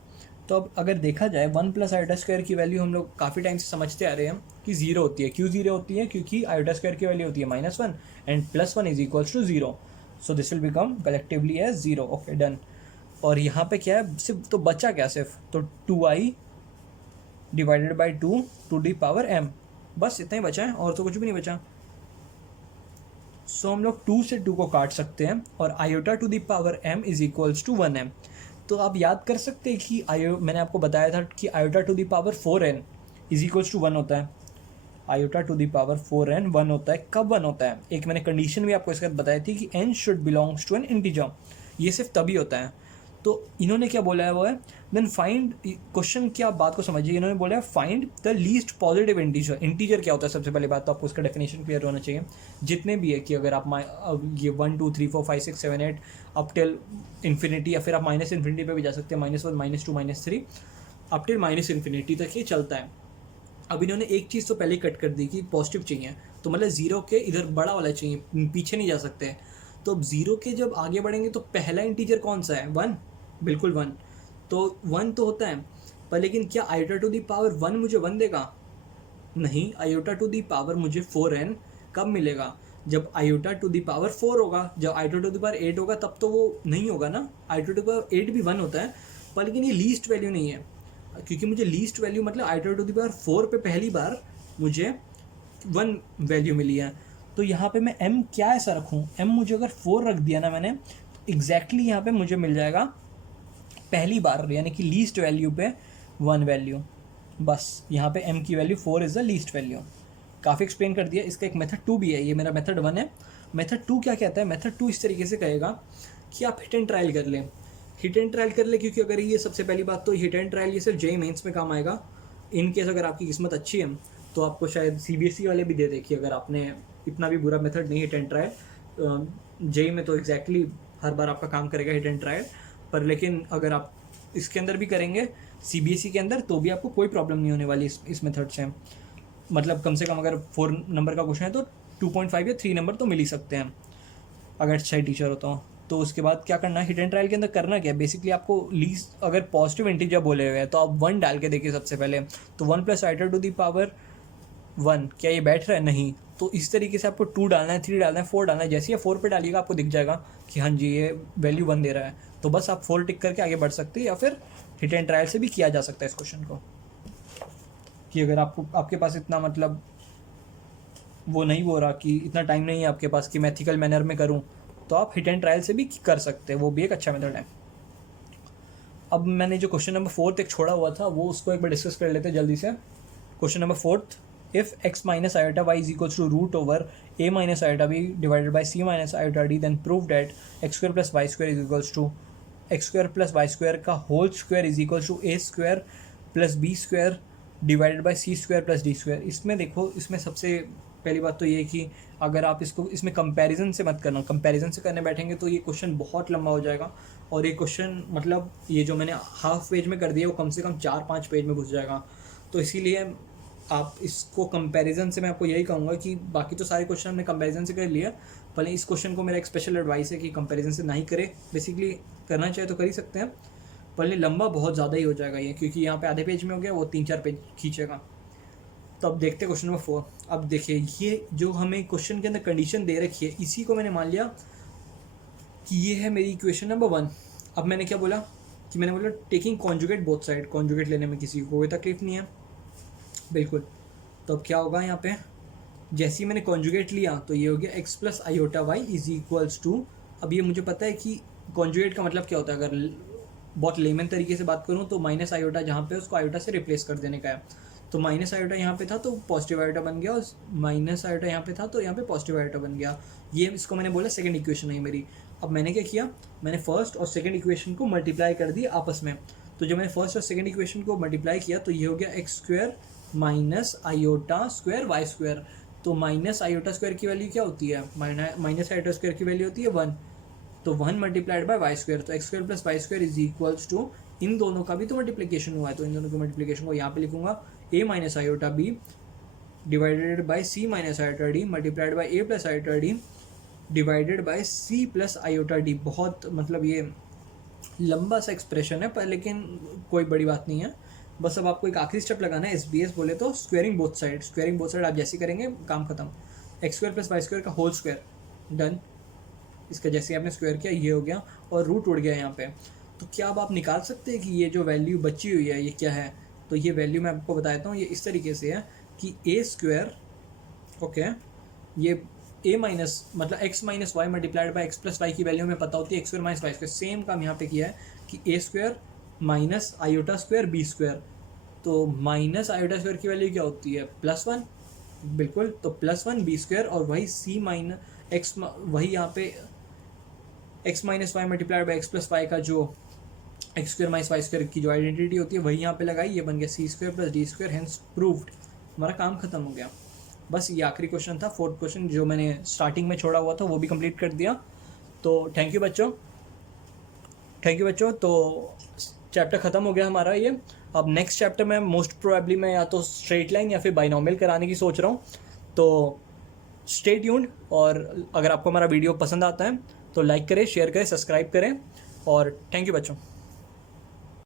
तो अब अगर देखा जाए 1 प्लस आयोटा स्क्वायर की वैल्यू हम लोग काफ़ी टाइम से समझते आ रहे हैं कि 0 होती है। क्यों 0 होती है? क्योंकि आयोटा स्क्वायर की वैल्यू होती है -1 and +1 is equals to 0। So this will become collectively as 0। Okay done. और यहाँ पे क्या है, सिर्फ तो बचा क्या, सिर्फ तो 2i divided by 2 to the power m, बस इतना ही बचा है और तो कुछ भी नहीं बचा। सो हम लोग 2 से 2 को काट सकते हैं और iota to the power m is equals to 1m। तो आप याद कर सकते हैं कि मैंने आपको बताया था कि iota to the power 4n is equals to 1 होता है। Iota to the power 4n 1 होता है। कब 1 होता है? एक मैंने कंडीशन भी आपको इसके बाद बताई थी कि n should belongs to an integer, ये सिर्फ तभी होता है। तो इन्होंने क्या बोला है वो है देन फाइंड, क्वेश्चन की आप बात को समझिए, इन्होंने बोला है find the least positive integer. Integer क्या होता है? सबसे पहले बात तो आपको उसका डेफिनेशन क्लियर होना चाहिए। जितने भी है कि अगर आप ये 1 2 3 4 5 6 7 8 अप टिल इन्फिनिटी, या फिर आप माइनस इन्फिनिटी पे भी जा सकते हैं, -1 -2 -3 अप टिल माइनस इन्फिनिटी तक ये चलता है। अब इन्होंने एक चीज़ तो पहले ही कट कर दी कि पॉजिटिव चाहिए, तो मतलब 0 के इधर बड़ा वाला चाहिए, पीछे नहीं जा सकते। तो अब 0 के जब आगे बढ़ेंगे तो पहला इंटीजर कौन सा है? 1, बिल्कुल 1। तो 1 तो होता है, पर लेकिन क्या आयोटा टू दी पावर 1 मुझे 1 देगा? नहीं, आयोटा टू दी पावर मुझे 4n कब मिलेगा? जब आयोटा टू दी पावर 4 होगा। जब आयोटा टू दी पावर 8 होगा तब तो वो नहीं होगा ना। आयोटा टू दी पावर 8 भी 1 होता है, पर लेकिन ये लीस्ट वैल्यू नहीं है, क्योंकि मुझे लीस्ट वैल्यू मतलब आयोटा टू दी पावर 4 पे पहली बार मुझे 1 वैल्यू मिली है। तो यहाँ पे मैं m क्या ऐसा रखूँ, m मुझे अगर 4 रख दिया ना मैंने, तो एग्जैक्टली यहाँ पे मुझे मिल जाएगा पहली बार, यानी कि लीस्ट वैल्यू पे 1 वैल्यू। बस यहाँ पे m की value 4 is the least value. काफ़ी एक्सप्लेन कर दिया। इसका एक मेथड 2 भी है, ये मेरा मेथड 1 है। मेथड 2 क्या कहता है? मेथड 2 इस तरीके से कहेगा कि आप हिट एंड ट्रायल कर लें। हिट एंड ट्रायल कर ले, क्योंकि अगर ये सबसे पहली बात तो हिट एंड ट्रायल ये सिर्फ जेईई मेंस में काम आएगा। इन केस अगर आपकी किस्मत अच्छी है तो आपको शायद सीबीएसई वाले भी दे दे कि अगर आपने इतना भी बुरा मेथड नहीं हिट एंड ट्रायल, जेईई में तो एग्जैक्टली हर बार आपका काम करेगा हिट एंड ट्रायल। पर लेकिन अगर आप इसके अंदर भी करेंगे सीबीएसई के अंदर, तो भी आपको कोई प्रॉब्लम नहीं होने वाली इस मेथड से। मतलब कम से कम अगर 4 नंबर का क्वेश्चन है तो 2.5 या 3 नंबर तो मिल ही सकते हैं अगर अच्छा टीचर हो तो उसके बाद क्या करना है, हिट एंड ट्रायल के अंदर करना क्या है, बेसिकली आपको लीस्ट अगर पॉजिटिव इंटीजर बोले हुए हैं तो आप 1 डाल के देखिए सबसे पहले। तो 1 plus iota to the power 1, क्या ये बैठ रहा है? नहीं। तो इस तरीके से आपको 2 डालना है, 3 डालना है, 4 डालना है। जैसे ये 4 पे डालिएगा आपको दिख जाएगा कि हाँ जी ये वैल्यू 1 दे रहा है, तो बस आप 4 टिक करके आगे बढ़ सकते हैं, या फिर हिट एंड ट्रायल से भी किया जा सकता है इस क्वेश्चन को। कि अगर आपके पास इतना मतलब वो नहीं हो रहा कि इतना टाइम नहीं है आपके पास कि मैं एथिकल मैनर में करूँ, तो आप हिट एंड ट्रायल से भी कर सकते हैं, वो भी एक अच्छा मेथड है। अब मैंने जो क्वेश्चन नंबर 4 तक छोड़ा हुआ था वो उसको एक बार डिस्कस कर लेते हैं जल्दी से। Question number 4, if x minus iota y is equals to root over a minus iota b divided by c minus iota d, then prove that x square plus y square is equals to x square plus y square का whole square is equals to a square plus b square divided by c square plus d square. इसमें देखो, इसमें सबसे पहली बात तो ये है कि अगर आप इसको इसमें कंपैरिजन से मत करना, कंपैरिजन से करने बैठेंगे तो ये क्वेश्चन बहुत लंबा हो जाएगा, और ये क्वेश्चन मतलब ये जो मैंने हाफ पेज में कर दिया वो कम से कम 4-5 पेज में घुस जाएगा। तो इसीलिए आप इसको कंपैरिजन से, मैं आपको यही कहूँगा कि बाकी तो सारे क्वेश्चन हमने कंपैरिजन से कर लिया, भले इस क्वेश्चन को मेरा एक स्पेशल एडवाइस है कि कंपैरिजन से ना ही करें। बेसिकली करना चाहे तो कर ही सकते हैं, भले लंबा बहुत ज़्यादा ही हो जाएगा ये, क्योंकि यहाँ पे आधे पेज में हो गया, वो 3-4 पेज खींचेगा। तो अब देखते हैं क्वेश्चन नंबर 4। अब देखिए, ये जो हमें क्वेश्चन के अंदर कंडीशन दे रखी है, इसी को मैंने मान लिया कि ये है मेरी इक्वेशन नंबर 1। अब मैंने क्या बोला कि मैंने बोला taking conjugate both side, conjugate लेने में किसी को कोई तकलीफ नहीं है, बिल्कुल। तो अब क्या होगा यहाँ पे, जैसे ही मैंने कॉन्जुगेट लिया तो ये हो गया x plus iota y is equals to. अब ये मुझे पता है कि कॉन्जुगेट का मतलब क्या होता है, अगर बहुत लेमन तरीके से बात करूँ तो माइनस आयोटा जहाँ पे उसको आयोटा से रिप्लेस कर देने का है। तो माइनस आयोटा यहाँ पे था तो पॉजिटिव आयोटा बन गया, और माइनस आयोटा यहाँ पे था तो यहाँ पे पॉजिटिव आयोटा बन गया। ये इसको मैंने बोला सेकंड इक्वेशन है मेरी। अब मैंने क्या किया, मैंने फर्स्ट और सेकंड इक्वेशन को मल्टीप्लाई कर दिया आपस में। तो जब मैंने फर्स्ट और सेकंड इक्वेशन को मल्टीप्लाई किया तो ये हो गया x square minus iota square y square. तो माइनस आयोटा स्क्वायर की वैल्यू क्या होती है, माइनस आयोटा स्क्वायर की वैल्यू होती है 1, तो 1 मल्टीप्लाइड बाय वाई स्क्वायर, तो x square plus y square is equals to, इन दोनों का भी तो मल्टीप्लिकेशन हुआ है, तो इन दोनों की मल्टीप्लिकेशन को यहाँ पे लिखूंगा a minus iota b divided by c minus iota d multiplied by a plus iota d divided by c plus iota d. बहुत मतलब ये लंबा सा एक्सप्रेशन है, पर लेकिन कोई बड़ी बात नहीं है। बस अब आपको एक आखिरी स्टेप लगाना है, SBS बोले तो squaring both side. Squaring both side आप जैसे करेंगे काम खत्म। X square plus y square का होल स्क्वायर, डन। इसका जैसे आपने स्क्वायर किया ये हो गया, और रूट उड़ गया यहाँ पे। तो क्या अब आप निकाल सकते हैं कि ये जो वैल्यू बची हुई है ये क्या है। तो ये वैल्यू मैं आपको बताता हूँ, ये इस तरीके से है कि ए स्क्वायर, ओके, ये ए माइनस मतलब x minus y multiplied by x plus y की वैल्यू हमें पता होती है x square minus y square. Same काम यहाँ पे किया है कि a square minus iota square b square. तो माइनस आयोटा स्क्वायर की वैल्यू क्या होती है, +1, बिल्कुल। तो +1 बी स्क्वायर, और वही सी माइनस एक्स, वही यहाँ पे x minus y multiplied by x plus y का जो x square minus y square की जो आइडेंटिटी होती है वही यहाँ पे लगाई, ये बन गया c square plus d square, hence proved. हमारा काम खत्म हो गया। बस ये आखिरी क्वेश्चन था, 4th क्वेश्चन जो मैंने स्टार्टिंग में छोड़ा हुआ था वो भी कंप्लीट कर दिया। तो थैंक यू बच्चों, थैंक यू बच्चों। तो चैप्टर ख़त्म हो गया हमारा ये। अब नेक्स्ट चैप्टर में मोस्ट प्रोबेबली मैं या तो स्ट्रेट लाइन या फिर बाइनोमियल कराने की सोच रहा हूँ। तो स्टे ट्यून्ड, और अगर आपको हमारा वीडियो पसंद आता है तो लाइक करें, शेयर करें, सब्सक्राइब करें, और थैंक यू बच्चों।